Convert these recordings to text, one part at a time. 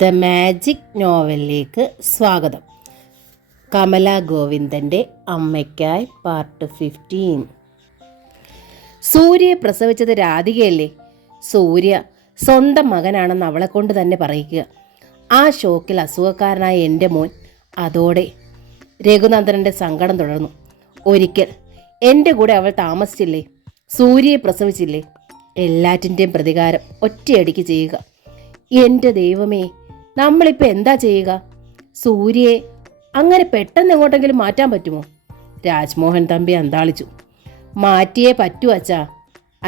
The magic നോവലിലേക്ക് സ്വാഗതം. Kamala ഗോവിന്ദൻ്റെ അമ്മയ്ക്കായി part 15. സൂര്യയെ പ്രസവിച്ചത് രാധികയല്ലേ? സൂര്യ സ്വന്തം മകനാണെന്ന് അവളെ കൊണ്ട് തന്നെ പറയിക്കുക. ആ ഷോക്കിൽ അസുഖക്കാരനായ എൻ്റെ മോൻ. അതോടെ രഘുനന്ദനൻ്റെ സങ്കടം തുടർന്നു. ഒരിക്കൽ എൻ്റെ കൂടെ അവൾ താമസിച്ചില്ലേ? സൂര്യയെ പ്രസവിച്ചില്ലേ? എല്ലാറ്റിൻ്റെയും പ്രതികാരം ഒറ്റയടിക്ക് ചെയ്യുക. എൻ്റെ ദൈവമേ, നമ്മളിപ്പോൾ എന്താ ചെയ്യുക? സൂര്യയെ അങ്ങനെ പെട്ടെന്ന് എങ്ങോട്ടെങ്കിലും മാറ്റാൻ പറ്റുമോ? രാജ്മോഹൻ തമ്പി അന്താളിച്ചു. മാറ്റിയേ പറ്റൂ അച്ഛാ.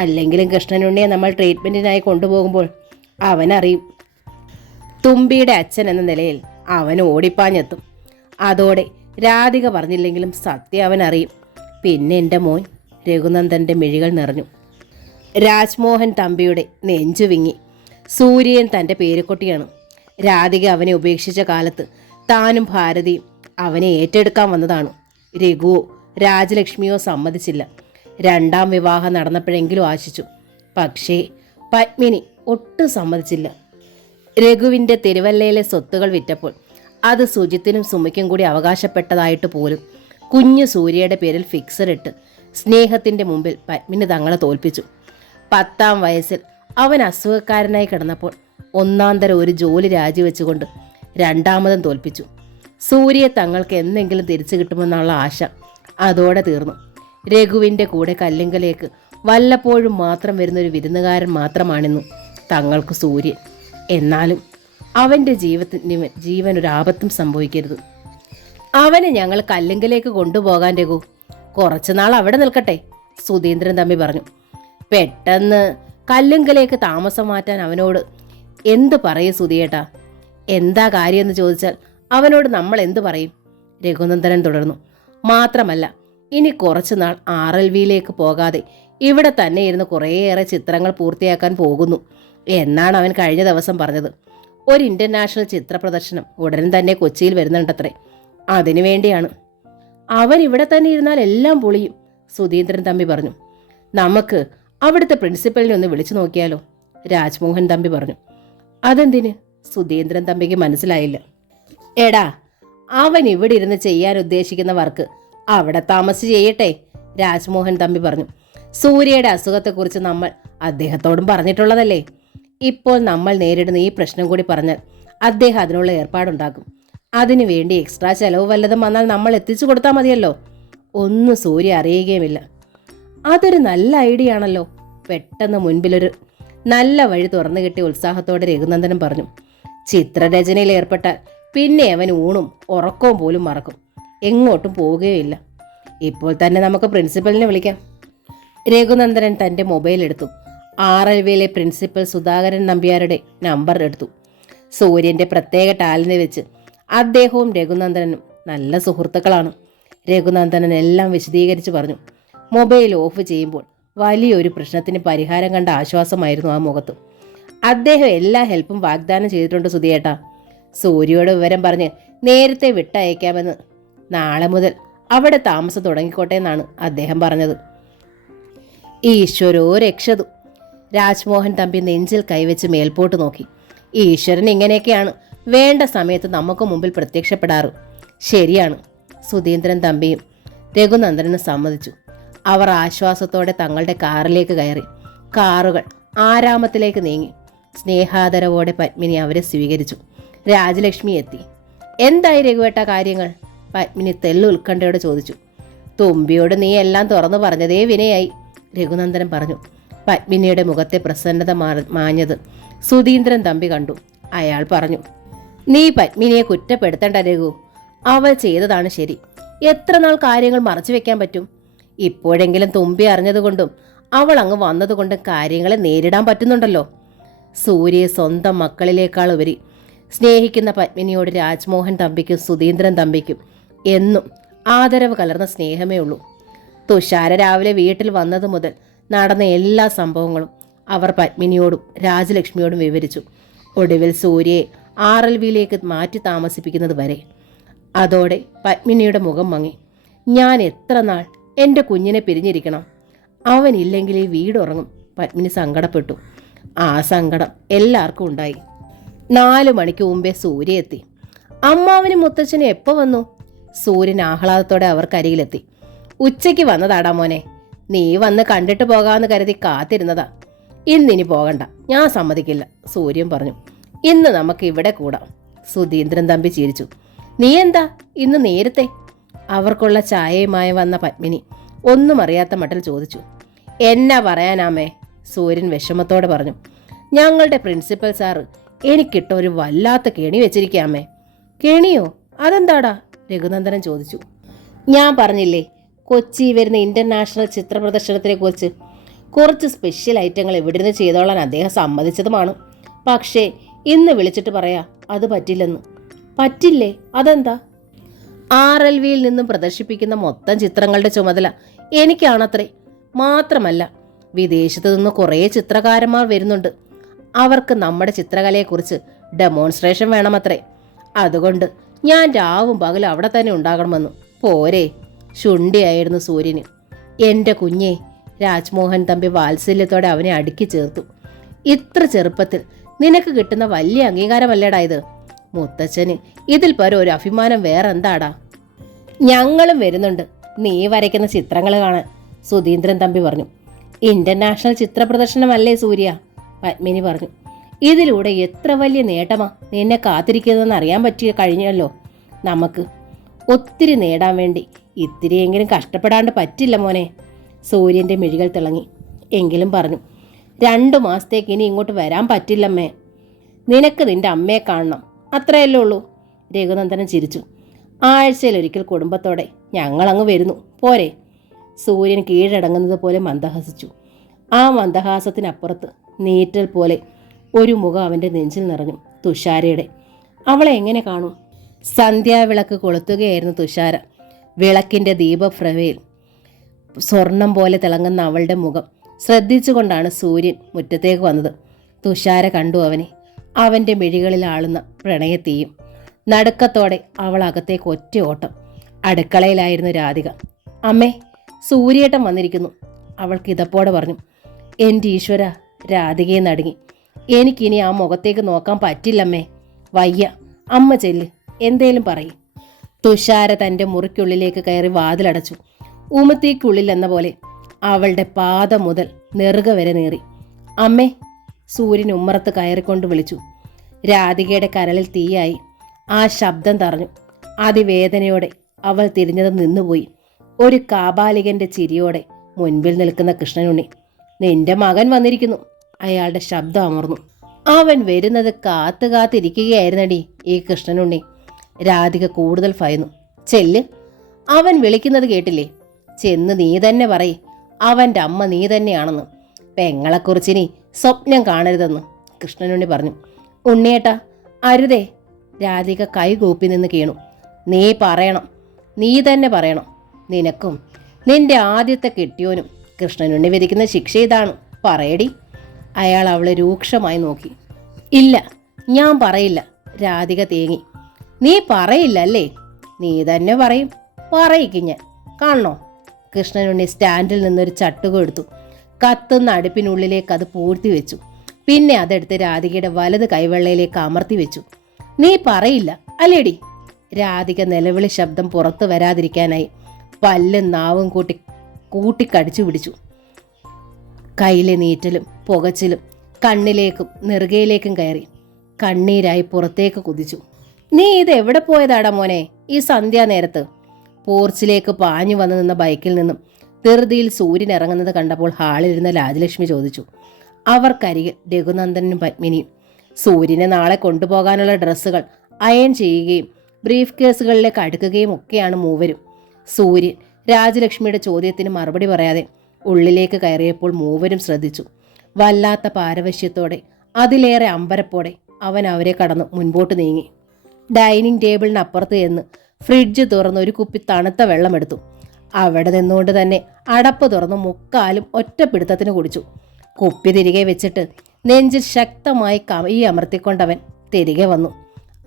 അല്ലെങ്കിലും കൃഷ്ണനുണ്ണിയെ നമ്മൾ ട്രീറ്റ്മെൻറ്റിനായി കൊണ്ടുപോകുമ്പോൾ അവനറിയും. തുമ്പിയുടെ അച്ഛൻ എന്ന നിലയിൽ അവൻ ഓടിപ്പാഞ്ഞെത്തും. അതോടെ രാധിക പറഞ്ഞില്ലെങ്കിലും സത്യം അവനറിയും. പിന്നെ എൻ്റെ മോൻ. രഘുനന്ദൻ്റെ മിഴികൾ നിറഞ്ഞു. രാജ്മോഹൻ തമ്പിയുടെ നെഞ്ചു വിങ്ങി. സൂര്യൻ തൻ്റെ പേരുക്കുട്ടിയാണ്. രാധിക അവനെ ഉപേക്ഷിച്ച കാലത്ത് താനും ഭാരതിയും അവനെ ഏറ്റെടുക്കാൻ വന്നതാണ്. രഘുവോ രാജലക്ഷ്മിയോ സമ്മതിച്ചില്ല. രണ്ടാം വിവാഹം നടന്നപ്പോഴെങ്കിലും ആശിച്ചു. പക്ഷേ പത്മിനി ഒട്ടും സമ്മതിച്ചില്ല. രഘുവിൻ്റെ തിരുവല്ലയിലെ സ്വത്തുകൾ വിറ്റപ്പോൾ അത് സുജിത്തിനും സുമിക്കും കൂടി അവകാശപ്പെട്ടതായിട്ട് പോലും കുഞ്ഞു സൂര്യയുടെ പേരിൽ ഫിക്സർ ഇട്ട് സ്നേഹത്തിൻ്റെ മുമ്പിൽ പത്മിനി തങ്ങളെ തോൽപ്പിച്ചു. 10ാം വയസ്സിൽ അവൻ അസുഖക്കാരനായി കിടന്നപ്പോൾ ഒന്നാന്തരം ഒരു ജോലി രാജിവെച്ചുകൊണ്ട് രണ്ടാമതും തോൽപ്പിച്ചു. സൂര്യയെ തങ്ങൾക്ക് എന്തെങ്കിലും തിരിച്ചു കിട്ടുമെന്നുള്ള ആശ അതോടെ തീർന്നു. രഘുവിൻ്റെ കൂടെ കല്ലിങ്കലേക്ക് വല്ലപ്പോഴും മാത്രം വരുന്നൊരു വിരുന്നുകാരൻ മാത്രമാണിന്നു തങ്ങൾക്ക് സൂര്യൻ. എന്നാലും അവൻ്റെ ജീവൻ ഒരു ആപത്തും സംഭവിക്കരുത്. അവനെ ഞങ്ങൾ കല്ലിങ്കലേക്ക് കൊണ്ടുപോകാൻ രഘു. കുറച്ചുനാൾ അവിടെ നിൽക്കട്ടെ, സുധീന്ദ്രൻ തമ്പി പറഞ്ഞു. പെട്ടെന്ന് കല്ലുങ്കലേക്ക് താമസം മാറ്റാൻ അവനോട് എന്ത് പറയും സുധിയേട്ടാ? എന്താ കാര്യമെന്ന് ചോദിച്ചാൽ അവനോട് നമ്മൾ എന്തു പറയും? രഘുനന്ദനൻ തുടർന്നു. മാത്രമല്ല, ഇനി കുറച്ചുനാൾ RLVയിലേക്ക് പോകാതെ ഇവിടെ തന്നെ ഇരുന്ന് കുറേയേറെ ചിത്രങ്ങൾ പൂർത്തിയാക്കാൻ പോകുന്നു എന്നാണ് അവൻ കഴിഞ്ഞ ദിവസം പറഞ്ഞത്. ഒരു ഇൻ്റർനാഷണൽ ചിത്ര പ്രദർശനം ഉടൻ തന്നെ കൊച്ചിയിൽ വരുന്നുണ്ടത്രേ. അതിനു വേണ്ടിയാണ്. അവൻ ഇവിടെ തന്നെ ഇരുന്നാൽ എല്ലാം പൊളിയും, സുധീന്ദ്രൻ തമ്പി പറഞ്ഞു. നമുക്ക് അവിടുത്തെ പ്രിൻസിപ്പലിനെ ഒന്ന് വിളിച്ചു നോക്കിയാലോ? രാജ്മോഹൻ തമ്പി പറഞ്ഞു. അതെന്തിന്? സുധീന്ദ്രൻ തമ്പിക്ക് മനസ്സിലായില്ല. എടാ, അവൻ ഇവിടെ ഇരുന്ന് ചെയ്യാൻ ഉദ്ദേശിക്കുന്ന വർക്ക് അവിടെ താമസിച്ച് ചെയ്യട്ടെ, രാജ്മോഹൻ തമ്പി പറഞ്ഞു. സൂര്യയുടെ അസുഖത്തെക്കുറിച്ച് നമ്മൾ അദ്ദേഹത്തോടും പറഞ്ഞിട്ടുള്ളതല്ലേ. ഇപ്പോൾ നമ്മൾ നേരിടുന്ന ഈ പ്രശ്നം കൂടി പറഞ്ഞാൽ അദ്ദേഹം അതിനുള്ള ഏർപ്പാടുണ്ടാക്കും. അതിനു വേണ്ടി എക്സ്ട്രാ ചെലവ് വല്ലതും വന്നാൽ നമ്മൾ എത്തിച്ചു കൊടുത്താൽ മതിയല്ലോ. ഒന്നും സൂര്യ അറിയുകയുമില്ല. അതൊരു നല്ല ഐഡിയ ആണല്ലോ. പെട്ടെന്ന് മുൻപിലൊരു നല്ല വഴി തുറന്നു കിട്ടിയ ഉത്സാഹത്തോടെ രഘുനന്ദനം പറഞ്ഞു. ചിത്രരചനയിൽ ഏർപ്പെട്ടാൽ പിന്നെ അവൻ ഊണും ഉറക്കവും പോലും മറക്കും. എങ്ങോട്ടും പോവുകയില്ല. ഇപ്പോൾ തന്നെ നമുക്ക് പ്രിൻസിപ്പലിനെ വിളിക്കാം. രഘുനന്ദനൻ തൻ്റെ മൊബൈൽ എടുത്തു. RLVയിലെ പ്രിൻസിപ്പൽ സുധാകരൻ നമ്പ്യാരുടെ നമ്പർ എടുത്തു. സൂര്യൻ്റെ പ്രത്യേക ടാലന്റ് വെച്ച് അദ്ദേഹവും രഘുനന്ദനനും നല്ല സുഹൃത്തുക്കളാണ്. രഘുനന്ദനൻ എല്ലാം വിശദീകരിച്ച് പറഞ്ഞു. മൊബൈൽ ഓഫ് ചെയ്യുമ്പോൾ വലിയൊരു പ്രശ്നത്തിന് പരിഹാരം കണ്ട ആശ്വാസമായിരുന്നു ആ മുഖത്ത്. അദ്ദേഹം എല്ലാ ഹെൽപ്പും വാഗ്ദാനം ചെയ്തിട്ടുണ്ട് സുധിയേട്ടാ. സൂര്യയോട് വിവരം പറഞ്ഞ് നേരത്തെ വിട്ടയക്കാമെന്ന്. നാളെ മുതൽ അവിടെ താമസം തുടങ്ങിക്കോട്ടെ എന്നാണ് അദ്ദേഹം പറഞ്ഞത്. ഈശ്വരോ രക്ഷതു. രാജ്മോഹൻ തമ്പി നെഞ്ചിൽ കൈവച്ച് മേൽപോട്ട് നോക്കി. ഈശ്വരൻ ഇങ്ങനെയൊക്കെയാണ് വേണ്ട സമയത്ത് നമുക്ക് മുമ്പിൽ പ്രത്യക്ഷപ്പെടാറ്. ശരിയാണ്, സുധീന്ദ്രൻ തമ്പിയും രഘുനന്ദനനും സമ്മതിച്ചു. അവർ ആശ്വാസത്തോടെ തങ്ങളുടെ കാറിലേക്ക് കയറി. കാറുകൾ ആരാമത്തിലേക്ക് നീങ്ങി. സ്നേഹാദരവോടെ പത്മിനി അവരെ സ്വീകരിച്ചു. രാജലക്ഷ്മി എത്തി. എന്തായി രഘുവേട്ട കാര്യങ്ങൾ? പത്മിനി ഉത്കണ്ഠയോടെ ചോദിച്ചു. തുമ്പിയോട് നീ എല്ലാം തുറന്നു പറഞ്ഞതേ വിനയായി, രഘുനന്ദനൻ പറഞ്ഞു. പത്മിനിയുടെ മുഖത്തെ പ്രസന്നത മാഞ്ഞത് സുധീന്ദ്രൻ തമ്പി കണ്ടു. അയാൾ പറഞ്ഞു. നീ പത്മിനിയെ കുറ്റപ്പെടുത്തണ്ട രഘു. അവൾ ചെയ്തതാണ് ശരി. എത്ര നാൾ കാര്യങ്ങൾ മറച്ചു വെക്കാൻ പറ്റും? ഇപ്പോഴെങ്കിലും തുമ്പി അറിഞ്ഞതുകൊണ്ടും അവൾ അങ്ങ് വന്നതുകൊണ്ടും കാര്യങ്ങളെ നേരിടാൻ പറ്റുന്നുണ്ടല്ലോ. സൂര്യയെ സ്വന്തം മക്കളിലേക്കാൾ ഉപരി സ്നേഹിക്കുന്ന പത്മിനിയോട് രാജ്മോഹൻ തമ്പിക്കും സുധീന്ദ്രൻ തമ്പിക്കും എന്നും ആദരവ് കലർന്ന സ്നേഹമേ ഉള്ളൂ. തുഷാര രാവിലെ വീട്ടിൽ വന്നത് മുതൽ നടന്ന എല്ലാ സംഭവങ്ങളും അവർ പത്മിനിയോടും രാജലക്ഷ്മിയോടും വിവരിച്ചു. ഒടുവിൽ സൂര്യയെ RLVയിലേക്ക് മാറ്റി താമസിപ്പിക്കുന്നത് വരെ. അതോടെ പത്മിനിയുടെ മുഖം മങ്ങി. ഞാൻ എത്ര നാൾ എൻ്റെ കുഞ്ഞിനെ പിരിഞ്ഞിരിക്കണം? അവനില്ലെങ്കിൽ ഈ വീടുറങ്ങും, പത്മിനി സങ്കടപ്പെട്ടു. ആ സങ്കടം എല്ലാവർക്കും ഉണ്ടായി. 4 മണിക്ക് മുമ്പേ സൂര്യ എത്തി. അമ്മാവനും മുത്തച്ഛനും എപ്പോൾ വന്നു? സൂര്യൻ ആഹ്ലാദത്തോടെ അവർക്കരികിലെത്തി. ഉച്ചയ്ക്ക് വന്നതാടാ മോനെ. നീ വന്ന് കണ്ടിട്ട് പോകാമെന്ന് കരുതി കാത്തിരുന്നതാ. ഇന്നിനി പോകണ്ട, ഞാൻ സമ്മതിക്കില്ല, സൂര്യൻ പറഞ്ഞു. ഇന്ന് നമുക്ക് ഇവിടെ കൂടാം. സുധീന്ദ്രൻ തമ്പി ചിരിച്ചു. നീ എന്താ ഇന്ന് നേരത്തെ? അവർക്കുള്ള ചായയുമായി വന്ന പത്മിനി ഒന്നും അറിയാത്ത മട്ടിൽ ചോദിച്ചു. എന്നാ പറയാനാമേ, സൂര്യൻ വിഷമത്തോടെ പറഞ്ഞു. ഞങ്ങളുടെ പ്രിൻസിപ്പൽ സാറ് എനിക്കിട്ട ഒരു വല്ലാത്ത കെണി വെച്ചിരിക്കാമേ. കെണിയോ? അതെന്താടാ? രഘുനന്ദനൻ ചോദിച്ചു. ഞാൻ പറഞ്ഞില്ലേ, കൊച്ചി വരുന്ന ഇന്റർനാഷണൽ ചിത്ര പ്രദർശനത്തിനെ കുറിച്ച്. കുറച്ച് സ്പെഷ്യൽ ഐറ്റങ്ങൾ ഇവിടെ നിന്ന് ചെയ്തോളാൻ അദ്ദേഹം സമ്മതിച്ചതുമാണ്. പക്ഷേ ഇന്ന് വിളിച്ചിട്ട് പറയാ അത് പറ്റില്ലെന്ന്. പറ്റില്ലേ? അതെന്താ? RLVയിൽ നിന്നും പ്രദർശിപ്പിക്കുന്ന മൊത്തം ചിത്രങ്ങളുടെ ചുമതല എനിക്കാണത്രേ. മാത്രമല്ല, വിദേശത്തു നിന്ന് കുറേ ചിത്രകാരന്മാർ വരുന്നുണ്ട്. അവർക്ക് നമ്മുടെ ചിത്രകലയെക്കുറിച്ച് ഡെമോൺസ്ട്രേഷൻ വേണമത്രേ. അതുകൊണ്ട് ഞാൻ രാവും പകലും അവിടെ തന്നെ ഉണ്ടാകണമെന്ന്. പോരെ? ശുണ്ടിയായിരുന്നു സൂര്യന്. എൻ്റെ കുഞ്ഞെ, രാജ്മോഹൻ തമ്പി വാത്സല്യത്തോടെ അവനെ അടുക്കി ചേർത്തു. ഇത്ര ചെറുപ്പത്തിൽ നിനക്ക് കിട്ടുന്ന വലിയ അംഗീകാരമല്ലേടാ ഇത്? മുത്തച്ഛന് ഇതിൽ പരം ഒരു അഭിമാനം വേറെ എന്താടാ? ഞങ്ങളും വരുന്നുണ്ട് നീ വരയ്ക്കുന്ന ചിത്രങ്ങൾ കാണാൻ, സുധീന്ദ്രൻ തമ്പി പറഞ്ഞു. ഇന്റർനാഷണൽ ചിത്ര പ്രദർശനമല്ലേ സൂര്യ? പത്മിനി പറഞ്ഞു. ഇതിലൂടെ എത്ര വലിയ നേട്ടമാ നിന്നെ കാത്തിരിക്കുന്നതെന്ന് അറിയാൻ പറ്റിയ കഴിഞ്ഞല്ലോ നമുക്ക്. ഒത്തിരി നേടാൻ വേണ്ടി ഇത്തിരിയെങ്കിലും കഷ്ടപ്പെടാണ്ട് പറ്റില്ല മോനെ. സൂര്യൻ്റെ മിഴികൾ തിളങ്ങി. എങ്കിലും പറഞ്ഞു, 2 മാസത്തേക്ക് ഇനി ഇങ്ങോട്ട് വരാൻ പറ്റില്ലമ്മേ. നിനക്ക് നിന്റെ അമ്മയെ കാണണം, അത്രയല്ലേ ഉള്ളൂ. രഘുനന്ദനൻ ചിരിച്ചു. ആഴ്ചയിലൊരിക്കൽ കുടുംബത്തോടെ ഞങ്ങളങ്ങ് വരുന്നു, പോരെ? സൂര്യൻ കീഴടങ്ങുന്നത് പോലെ മന്ദഹസിച്ചു. ആ മന്ദഹാസത്തിനപ്പുറത്ത് നീറ്റൽ പോലെ ഒരു മുഖം അവൻ്റെ നെഞ്ചിൽ നിറഞ്ഞു. തുഷാരയുടെ. അവളെ എങ്ങനെ കാണും? സന്ധ്യാവിളക്ക് കൊളുത്തുകയായിരുന്നു തുഷാര. വിളക്കിൻ്റെ ദീപപ്രഭയിൽ സ്വർണം പോലെ തിളങ്ങുന്ന അവളുടെ മുഖം ശ്രദ്ധിച്ചുകൊണ്ടാണ് സൂര്യൻ മുറ്റത്തേക്ക് വന്നത്. തുഷാര കണ്ടു അവനെ. അവൻ്റെ മിഴികളിൽ ആളുന്ന പ്രണയത്തെയും. നടുക്കത്തോടെ അവൾ അകത്തേക്ക് ഒറ്റ ഓട്ടം. അടുക്കളയിലായിരുന്നു രാധിക. അമ്മേ, സൂര്യേട്ടൻ വന്നിരിക്കുന്നു, അവൾക്ക് ഇതപ്പോടെ പറഞ്ഞു. എൻ്റെ ഈശ്വര, രാധികയെ നടുങ്ങി. എനിക്കിനി ആ മുഖത്തേക്ക് നോക്കാൻ പറ്റില്ലമ്മേ. വയ്യ, അമ്മ ചെല്ല്, എന്തേലും പറയും. തുഷാര തൻ്റെ മുറിക്കുള്ളിലേക്ക് കയറി വാതിലടച്ചു. ഉമത്തിക്കുള്ളിൽ എന്ന പോലെ അവളുടെ പാദം മുതൽ നെറുക വരെ നേറി. അമ്മേ, സൂര്യൻ ഉമ്മറത്ത് കയറിക്കൊണ്ട് വിളിച്ചു. രാധികയുടെ കരളിൽ തീയായി. ആ ശബ്ദം തറഞ്ഞു. അതിവേദനയോടെ അവൾ തിരിഞ്ഞത് നിന്നുപോയി. ഒരു കാബാലികന്റെ ചിരിയോടെ മുൻപിൽ നിൽക്കുന്ന കൃഷ്ണനുണ്ണി. നിന്റെ മകൻ വന്നിരിക്കുന്നു, അയാളുടെ ശബ്ദം അമർന്നു. അവൻ വരുന്നത് കാത്തിരിക്കുകയായിരുന്നടി ഈ കൃഷ്ണനുണ്ണി. രാധിക കൂടുതൽ ഭയന്നു. ചെല്ല്, അവൻ വിളിക്കുന്നത് കേട്ടില്ലേ? ചെന്ന് നീ തന്നെ പറയ്, അവൻ്റെ അമ്മ നീ തന്നെയാണെന്ന്. പെങ്ങളെക്കുറിച്ചിനി സ്വപ്നം കാണരുതെന്ന് കൃഷ്ണനുണ്ണി പറഞ്ഞു. ഉണ്ണിയേട്ടാ, അരുതേ. രാധിക കൈകൂപ്പി നിന്ന് കീണു. നീ പറയണം, നീ തന്നെ പറയണം. നിനക്കും നിന്റെ ആദ്യത്തെ കെട്ടിയോനും കൃഷ്ണനുണ്ണി വിധിക്കുന്ന ശിക്ഷ ഇതാണ്. പറയടി. അയാൾ അവളെ രൂക്ഷമായി നോക്കി. ഇല്ല, ഞാൻ പറയില്ല. രാധിക തേങ്ങി. നീ പറയില്ല അല്ലേ? നീ തന്നെ പറയും. പറയിക്കും ഞാൻ. കാണണോ? കൃഷ്ണനുണ്ണി സ്റ്റാൻഡിൽ നിന്നൊരു ചട്ടുകം എടുത്തു. കത്തുന്ന അടുപ്പിനുള്ളിലേക്ക് അത് പൂഴ്ത്തി വെച്ചു. പിന്നെ അതെടുത്ത് രാധികയുടെ വലത് കൈവെള്ളയിലേക്ക് അമർത്തി വെച്ചു. നീ പറയില്ല അല്ലേടി? രാധിക നിലവിളി ശബ്ദം പുറത്തു വരാതിരിക്കാനായി പല്ലും നാവും കൂട്ടിക്കടിച്ചു പിടിച്ചു. കയ്യിലെ നീറ്റലും പുകച്ചിലും കണ്ണിലേക്കും നെറുകയിലേക്കും കയറി. കണ്ണീരായി പുറത്തേക്ക് കുതിച്ചു. നീ ഇത് എവിടെ പോയതാടാ മോനെ ഈ സന്ധ്യാനേരത്ത്? പോർച്ചിലേക്ക് പാഞ്ഞു വന്നു നിന്ന ബൈക്കിൽ നിന്നും ധൃതിയിൽ സൂര്യൻ ഇറങ്ങുന്നത് കണ്ടപ്പോൾ ഹാളിലിരുന്ന രാജലക്ഷ്മി ചോദിച്ചു. അവർക്കരികിൽ രഘുനന്ദനും പത്മിനിയും. സൂര്യനെ നാളെ കൊണ്ടുപോകാനുള്ള ഡ്രസ്സുകൾ അയൺ ചെയ്യുകയും ബ്രീഫ് കേസുകളിലേക്ക് അടുക്കുകയും ഒക്കെയാണ് മൂവരും. സൂര്യൻ രാജലക്ഷ്മിയുടെ ചോദ്യത്തിന് മറുപടി പറയാതെ ഉള്ളിലേക്ക് കയറിയപ്പോൾ മൂവരും ശ്രദ്ധിച്ചു. വല്ലാത്ത പാരവശ്യത്തോടെ, അതിലേറെ അമ്പരപ്പോടെ അവൻ അവരെ കടന്ന് മുൻപോട്ട് നീങ്ങി. ഡൈനിങ് ടേബിളിനപ്പുറത്ത് ചെന്ന് ഫ്രിഡ്ജ് തുറന്ന് ഒരു കുപ്പി തണുത്ത വെള്ളമെടുത്തു. അവിടെ നിന്നുകൊണ്ട് തന്നെ അടപ്പ് തുറന്ന് മുക്കാലും ഒറ്റപ്പിടുത്തത്തിന് കുടിച്ചു. കുപ്പി തിരികെ വെച്ചിട്ട് നെഞ്ചിൽ ശക്തമായി കൈ അമർത്തിക്കൊണ്ടവൻ തിരികെ വന്നു.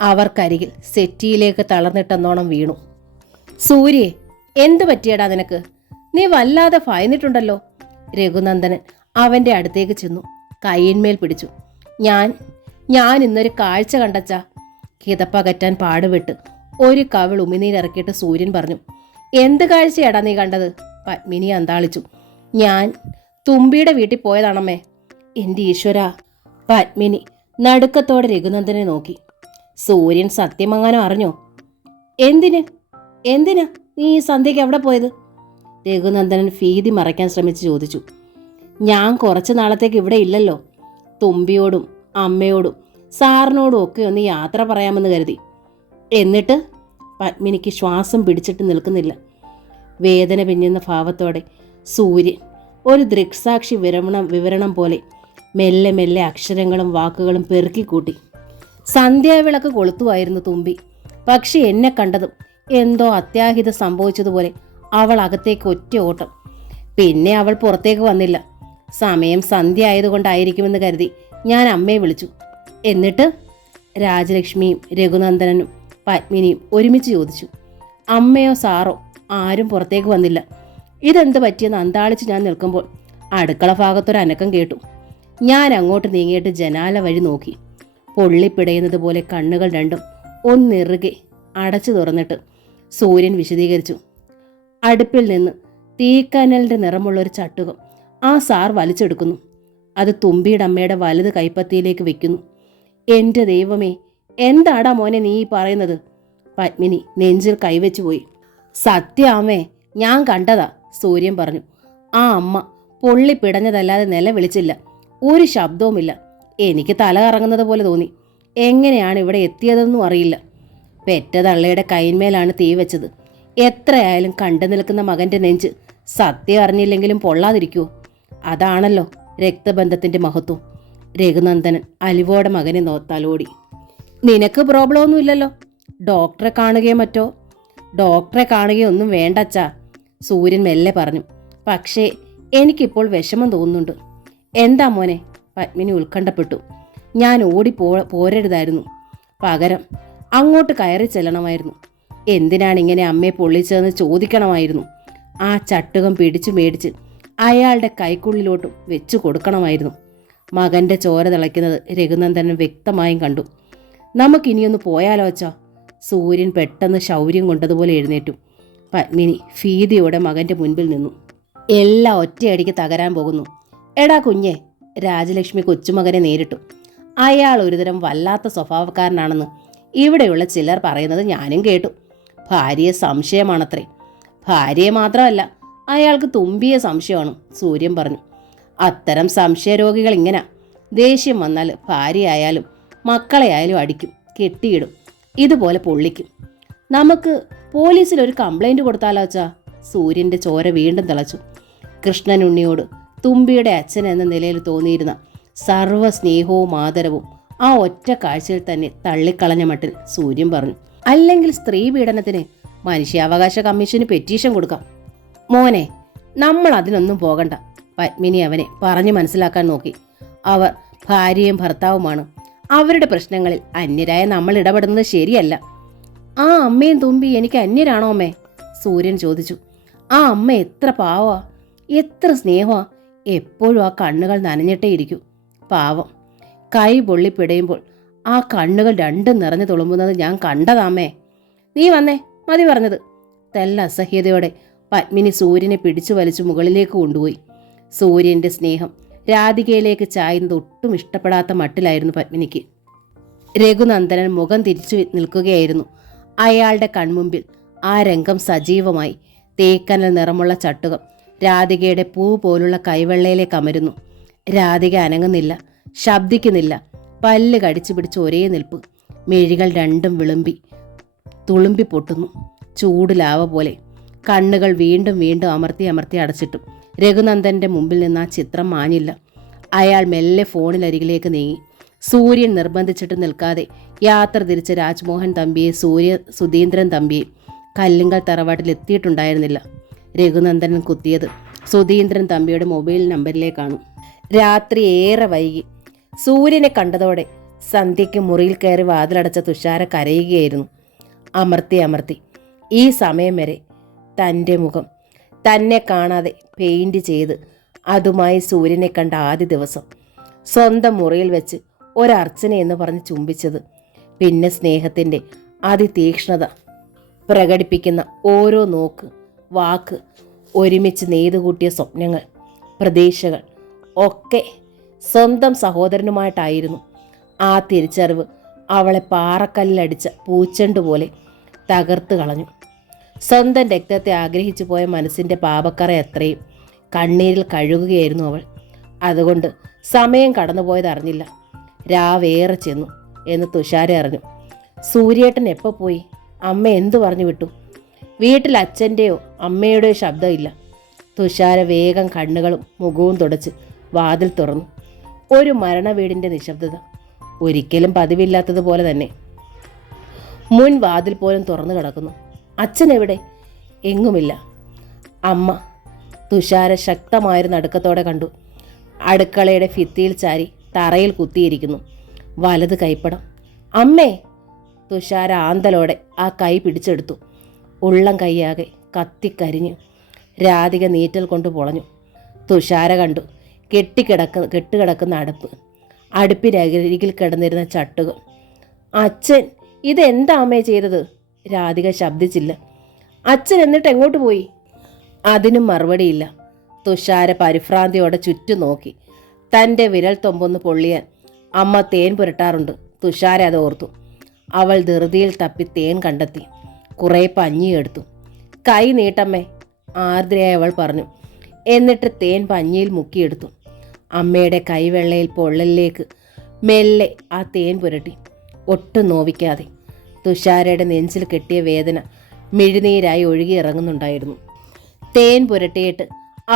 അവർക്കരികിൽ സെറ്റിയിലേക്ക് തളർന്നിട്ടെന്നോണം വീണു. സൂര്യേ, എന്തു പറ്റിയടാ നിനക്ക്? നീ വല്ലാതെ ഭയന്നിട്ടുണ്ടല്ലോ. രഘുനന്ദനൻ അവൻ്റെ അടുത്തേക്ക് ചെന്നു കൈയിന്മേൽ പിടിച്ചു. ഞാൻ ഇന്നൊരു കാഴ്ച കണ്ടച്ചാ. കിതപ്പകറ്റാൻ പാടുവിട്ട് ഒരു കവിൾ ഉമിനീരിറക്കിയിട്ട് സൂര്യൻ പറഞ്ഞു. എന്ത് കാഴ്ചയാടാ നീ കണ്ടത്? പത്മിനി അന്താളിച്ചു. ഞാൻ തുമ്പിയുടെ വീട്ടിൽ പോയതാണമ്മേ. എൻ്റെ ഈശ്വരാ. പത്മിനി നടുക്കത്തോടെ രഘുനന്ദനെ നോക്കി. സൂര്യൻ സത്യമങ്ങാനോ അറിഞ്ഞോ? എന്തിനാ നീ ഈ സന്ധ്യയ്ക്ക് എവിടെ പോയത്? രഘുനന്ദനൻ ഭീതി മറയ്ക്കാൻ ശ്രമിച്ച് ചോദിച്ചു. ഞാൻ കുറച്ച് നാളത്തേക്ക് ഇവിടെ ഇല്ലല്ലോ. തുമ്പിയോടും അമ്മയോടും സാറിനോടും ഒക്കെ ഒന്ന് യാത്ര പറയാമെന്ന് കരുതി. എന്നിട്ട്? പത്മിനിക്ക് ശ്വാസം പിടിച്ചിട്ട് നിൽക്കുന്നില്ല. വേദന പിഞ്ഞുന്ന ഭാവത്തോടെ സൂര്യൻ ഒരു ദൃക്സാക്ഷി വിവരണം പോലെ മെല്ലെ മെല്ലെ അക്ഷരങ്ങളും വാക്കുകളും പെറുക്കിക്കൂട്ടി. സന്ധ്യാവിളക്ക് കൊളുത്തുമായിരുന്നു തുമ്പി. പക്ഷെ എന്നെ കണ്ടതും എന്തോ അത്യാഹിതം സംഭവിച്ചതുപോലെ അവൾ അകത്തേക്ക് ഒറ്റ ഓട്ടം. പിന്നെ അവൾ പുറത്തേക്ക് വന്നില്ല. സമയം സന്ധ്യ ആയതുകൊണ്ടായിരിക്കുമെന്ന് കരുതി ഞാൻ അമ്മയെ വിളിച്ചു. എന്നിട്ട്? രാജലക്ഷ്മിയും രഘുനന്ദനനും പത്മിനിയും ഒരുമിച്ച് ചോദിച്ചു. അമ്മയോ സാറോ ആരും പുറത്തേക്ക് വന്നില്ല. ഇതെന്ത് പറ്റിയെന്ന് അന്താളിച്ച് ഞാൻ നിൽക്കുമ്പോൾ അടുക്കള ഭാഗത്തൊരനക്കം കേട്ടു. ഞാൻ അങ്ങോട്ട് നീങ്ങിയിട്ട് ജനാല വഴി നോക്കി. പൊള്ളിപ്പിടയുന്നത് പോലെ കണ്ണുകൾ രണ്ടും ഒന്നിറുകെ അടച്ചു തുറന്നിട്ട് സൂര്യൻ വിശദീകരിച്ചു. അടുപ്പിൽ നിന്ന് തീക്കനലിൻ്റെ നിറമുള്ളൊരു ചട്ടുകം ആ സാർ വലിച്ചെടുക്കുന്നു. അത് തുമ്പിയുടെ അമ്മയുടെ വലത് കൈപ്പത്തിയിലേക്ക് വെക്കുന്നു. എൻ്റെ ദൈവമേ, എന്താടാ മോനെ നീ പറയുന്നത്? പത്മിനി നെഞ്ചിൽ കൈവച്ചു പോയി. സത്യാമേ, ഞാൻ കണ്ടതാ, സൂര്യൻ പറഞ്ഞു. ആ അമ്മ പൊള്ളിപ്പിടഞ്ഞതല്ലാതെ നിലവിളിച്ചില്ല. ഒരു ശബ്ദവുമില്ല. എനിക്ക് തല കറങ്ങുന്നത് പോലെ തോന്നി. എങ്ങനെയാണ് ഇവിടെ എത്തിയതെന്നും അറിയില്ല. പെറ്റ തള്ളയുടെ കൈന്മേലാണ് തീ വെച്ചത്. എത്രയായാലും കണ്ടു നിൽക്കുന്ന മകൻ്റെ നെഞ്ച് സത്യം അറിഞ്ഞില്ലെങ്കിലും പൊള്ളാതിരിക്കുമോ? അതാണല്ലോ രക്തബന്ധത്തിൻ്റെ മഹത്വം. രഘുനന്ദനൻ അലിവോടെ മകനെ തലോടി. നിനക്ക് പ്രോബ്ലം ഒന്നുമില്ലല്ലോ? ഡോക്ടറെ കാണുകയോ മറ്റോ? ഡോക്ടറെ കാണുകയോ ഒന്നും വേണ്ടച്ചാ, സൂര്യൻ മെല്ലെ പറഞ്ഞു. പക്ഷേ എനിക്കിപ്പോൾ വിഷമം തോന്നുന്നുണ്ട്. എന്താ മോനെ? പത്മിനി ഉത്കണ്ഠപ്പെട്ടു. ഞാൻ പോരരുതായിരുന്നു. പകരം അങ്ങോട്ട് കയറി ചെല്ലണമായിരുന്നു. എന്തിനാണ് ഇങ്ങനെ അമ്മയെ പൊള്ളിച്ചതെന്ന് ചോദിക്കണമായിരുന്നു. ആ ചട്ടുകം പിടിച്ചു മേടിച്ച് അയാളുടെ കൈക്കുള്ളിലോട്ടും വെച്ചു കൊടുക്കണമായിരുന്നു. മകൻ്റെ ചോര തിളയ്ക്കുന്നത് രഘുനന്ദനൻ വ്യക്തമായും കണ്ടു. നമുക്കിനിയൊന്ന് പോയാലോ അച്ഛാ? സൂര്യൻ പെട്ടെന്ന് ശൗര്യം കൊണ്ടതുപോലെ എഴുന്നേറ്റു. പത്മിനി ഭീതിയോടെ മകൻ്റെ മുൻപിൽ നിന്നു. എല്ലാം ഒറ്റയടിക്ക് തകരാൻ പോകുന്നു. എടാ കുഞ്ഞെ, രാജലക്ഷ്മി കൊച്ചുമകനെ നേരിട്ടു. അയാൾ ഒരുതരം വല്ലാത്ത സ്വഭാവക്കാരനാണെന്ന് ഇവിടെയുള്ള ചിലർ പറയുന്നത് ഞാനും കേട്ടു. ഭാര്യയെ സംശയമാണത്രേ. ഭാര്യയെ മാത്രമല്ല, അയാൾക്ക് തുമ്പിയെ സംശയമാണ്, സൂര്യൻ പറഞ്ഞു. അത്തരം സംശയരോഗികൾ ഇങ്ങനെ ദേഷ്യം വന്നാൽ ഭാര്യയായാലും മക്കളെയായാലും അടിക്കും, കെട്ടിയിടും, ഇതുപോലെ പൊള്ളിക്കും. നമുക്ക് പോലീസിൽ ഒരു കംപ്ലൈൻറ്റ് കൊടുത്താലോ അച്ഛാ? സൂര്യൻ്റെ ചോര വീണ്ടും തിളച്ചു. കൃഷ്ണനുണ്ണിയോട് തുമ്പിയുടെ അച്ഛൻ എന്ന നിലയിൽ തോന്നിയിരുന്ന സർവ്വ സ്നേഹവും ആദരവും ആ ഒറ്റ കാഴ്ചയിൽ തന്നെ തള്ളിക്കളഞ്ഞ മട്ടിൽ സൂര്യൻ പറഞ്ഞു. അല്ലെങ്കിൽ സ്ത്രീ പീഡനത്തിന് മനുഷ്യാവകാശ കമ്മീഷന് പെറ്റീഷൻ കൊടുക്കാം. മോനെ, നമ്മൾ അതിനൊന്നും പോകണ്ട. പത്മിനി അവനെ പറഞ്ഞു മനസ്സിലാക്കാൻ നോക്കി. അവർ ഭാര്യയും ഭർത്താവുമാണ്. അവരുടെ പ്രശ്നങ്ങളിൽ അന്യരായ നമ്മൾ ഇടപെടുന്നത് ശരിയല്ല. ആ അമ്മയും തുമ്പി എനിക്ക് അന്യരാണോ അമ്മേ? സൂര്യൻ ചോദിച്ചു. ആ അമ്മ എത്ര പാവാ, എത്ര സ്നേഹമാ. എപ്പോഴും ആ കണ്ണുകൾ നനഞ്ഞിട്ടേ ഇരിക്കൂ. പാവം. കൈ പൊള്ളിപ്പിടയുമ്പോൾ ആ കണ്ണുകൾ രണ്ടും നിറഞ്ഞു തുളുമ്പുന്നത് ഞാൻ കണ്ടതാമേ. നീ വന്നേ, മതി പറഞ്ഞത്. തെല്ല അസഹ്യതയോടെ പത്മിനി സൂര്യനെ പിടിച്ചു വലിച്ചു മുകളിലേക്ക് കൊണ്ടുപോയി. സൂര്യൻ്റെ സ്നേഹം രാധികയിലേക്ക് ചായുന്നത് ഒട്ടും ഇഷ്ടപ്പെടാത്ത മട്ടിലായിരുന്നു പത്മിനിക്ക്. രഘുനന്ദനൻ മുഖം തിരിച്ചു നിൽക്കുകയായിരുന്നു. അയാളുടെ കൺമുമ്പിൽ ആ രംഗം സജീവമായി. തേക്കനൽ നിറമുള്ള ചട്ടുകം രാധികയുടെ പൂ പോലുള്ള കൈവെള്ളയിലേക്ക് അമരുന്നു. രാധിക അനങ്ങുന്നില്ല, ശബ്ദിക്കുന്നില്ല. പല്ല് കടിച്ചു പിടിച്ച് ഒരേ നിൽപ്പ്. മിഴികൾ രണ്ടും തുളുമ്പി പൊട്ടുന്നു, ചൂട് ലാവ പോലെ. കണ്ണുകൾ വീണ്ടും വീണ്ടും അമർത്തി അമർത്തി അടച്ചിട്ടും രഘുനന്ദൻ്റെ മുമ്പിൽ നിന്ന് ആ ചിത്രം മാഞ്ഞില്ല. അയാൾ മെല്ലെ ഫോണിലരികിലേക്ക് നീങ്ങി. സൂര്യൻ നിർബന്ധിച്ചിട്ട് നിൽക്കാതെ യാത്ര തിരിച്ച രാജ്മോഹൻ തമ്പിയെ സുധീന്ദ്രൻ തമ്പിയെ കല്ലുങ്കൽ തറവാട്ടിൽ എത്തിയിട്ടുണ്ടായിരുന്നില്ല. രഘുനന്ദനൻ കുത്തിയത് സുധീന്ദ്രൻ തമ്പിയുടെ മൊബൈൽ നമ്പറിലേക്കാണ്. രാത്രി ഏറെ വൈകി. സൂര്യനെ കണ്ടതോടെ സന്ധ്യയ്ക്ക് മുറിയിൽ കയറി വാതിലടച്ച തുഷാര കരയുകയായിരുന്നു. അമർത്തി ഈ സമയം വരെ തൻ്റെ മുഖം തന്നെ കാണാതെ പെയിൻറ് ചെയ്ത് അതുമായി സൂര്യനെ കണ്ട ആദ്യ ദിവസം സ്വന്തം മുറിയിൽ വെച്ച് ഒരർച്ചന എന്ന് പറഞ്ഞ് ചുംബിച്ചത്. പിന്നെ സ്നേഹത്തിൻ്റെ അതിതീക്ഷ്ണത പ്രകടിപ്പിക്കുന്ന ഓരോ നോക്ക്, വാക്ക്, ഒരുമിച്ച് നെയ്തുകൂട്ടിയ സ്വപ്നങ്ങൾ, പ്രതീക്ഷകൾ ഒക്കെ സ്വന്തം സഹോദരനുമായിട്ടായിരുന്നു. ആ തിരിച്ചറിവ് അവളെ പാറക്കല്ലിലടിച്ച പൂച്ചെണ്ട് പോലെ തകർത്ത് കളഞ്ഞു. സ്വന്തം രക്തത്തെ ആഗ്രഹിച്ചു പോയ മനസ്സിൻ്റെ പാപക്കറ എത്രയും കണ്ണീരിൽ കഴുകുകയായിരുന്നു അവൾ. അതുകൊണ്ട് സമയം കടന്നുപോയത് അറിഞ്ഞില്ല. രാവേറെ ചെന്നു എന്ന് തുഷാര അറിഞ്ഞു. സൂര്യേട്ടൻ എപ്പോൾ പോയി? അമ്മ എന്തു പറഞ്ഞു വിട്ടു? വീട്ടിൽ അച്ഛൻ്റെയോ അമ്മയുടെയോ ശബ്ദമില്ല. തുഷാര വേഗം കണ്ണുകളും മുഖവും തുടച്ച് വാതിൽ തുറന്നു. ഒരു മരണവീടിൻ്റെ നിശബ്ദത, ഒരിക്കലും പതിവില്ലാത്തതുപോലെ തന്നെ. മുൻ വാതിൽ പോലും തുറന്നു കിടക്കുന്നു. അച്ഛൻ എവിടെ? എങ്ങുമില്ല. അമ്മ തുഷാര ശക്തമായൊരു നടുക്കത്തോടെ കണ്ടു. അടുക്കളയുടെ ഭിത്തിയിൽ ചാരി തറയിൽ കുത്തിയിരിക്കുന്നു. വലത് കൈപ്പടം. അമ്മേ! തുഷാര ആന്തലോടെ ആ കൈ പിടിച്ചെടുത്തു. ഉള്ളം കൈയാകെ കത്തിക്കരിഞ്ഞു. രാധിക നീറ്റൽ കൊണ്ട് പൊളഞ്ഞു. തുഷാര കണ്ടു കെട്ടുകിടക്കുന്ന അടുപ്പ്, അടുപ്പിനരികിൽ കിടന്നിരുന്ന ചട്ടുകം. അച്ഛൻ ഇതെന്താ അമ്മേ ചെയ്തത്? രാധിക ശബ്ദിച്ചില്ല. അച്ഛൻ എന്നിട്ട് എങ്ങോട്ട് പോയി? അതിനും മറുപടിയില്ല. തുഷാര പരിഭ്രാന്തിയോടെ ചുറ്റും നോക്കി. തൻ്റെ വിരൽ തൊമ്പൊന്ന് പൊള്ളിയാൻ അമ്മ തേൻ പുരട്ടാറുണ്ട്. തുഷാര അത് ഓർത്തു. അവൾ ധൃതിയിൽ തപ്പി തേൻ കണ്ടെത്തി. കുറേ പഞ്ഞിയെടുത്തു. കൈ നീട്ടമ്മേ, ആർദ്രയായി അവൾ പറഞ്ഞു. എന്നിട്ട് തേൻ പഞ്ഞിയിൽ മുക്കിയെടുത്തു. അമ്മയുടെ കൈവെള്ളയിൽ പൊള്ളലിലേക്ക് മെല്ലെ ആ തേൻ പുരട്ടി, ഒട്ടും നോവിക്കാതെ. തുഷാരയുടെ നെഞ്ചിൽ കെട്ടിയ വേദന മിഴിനീരായി ഒഴുകിയിറങ്ങുന്നുണ്ടായിരുന്നു. തേൻ പുരട്ടിയിട്ട്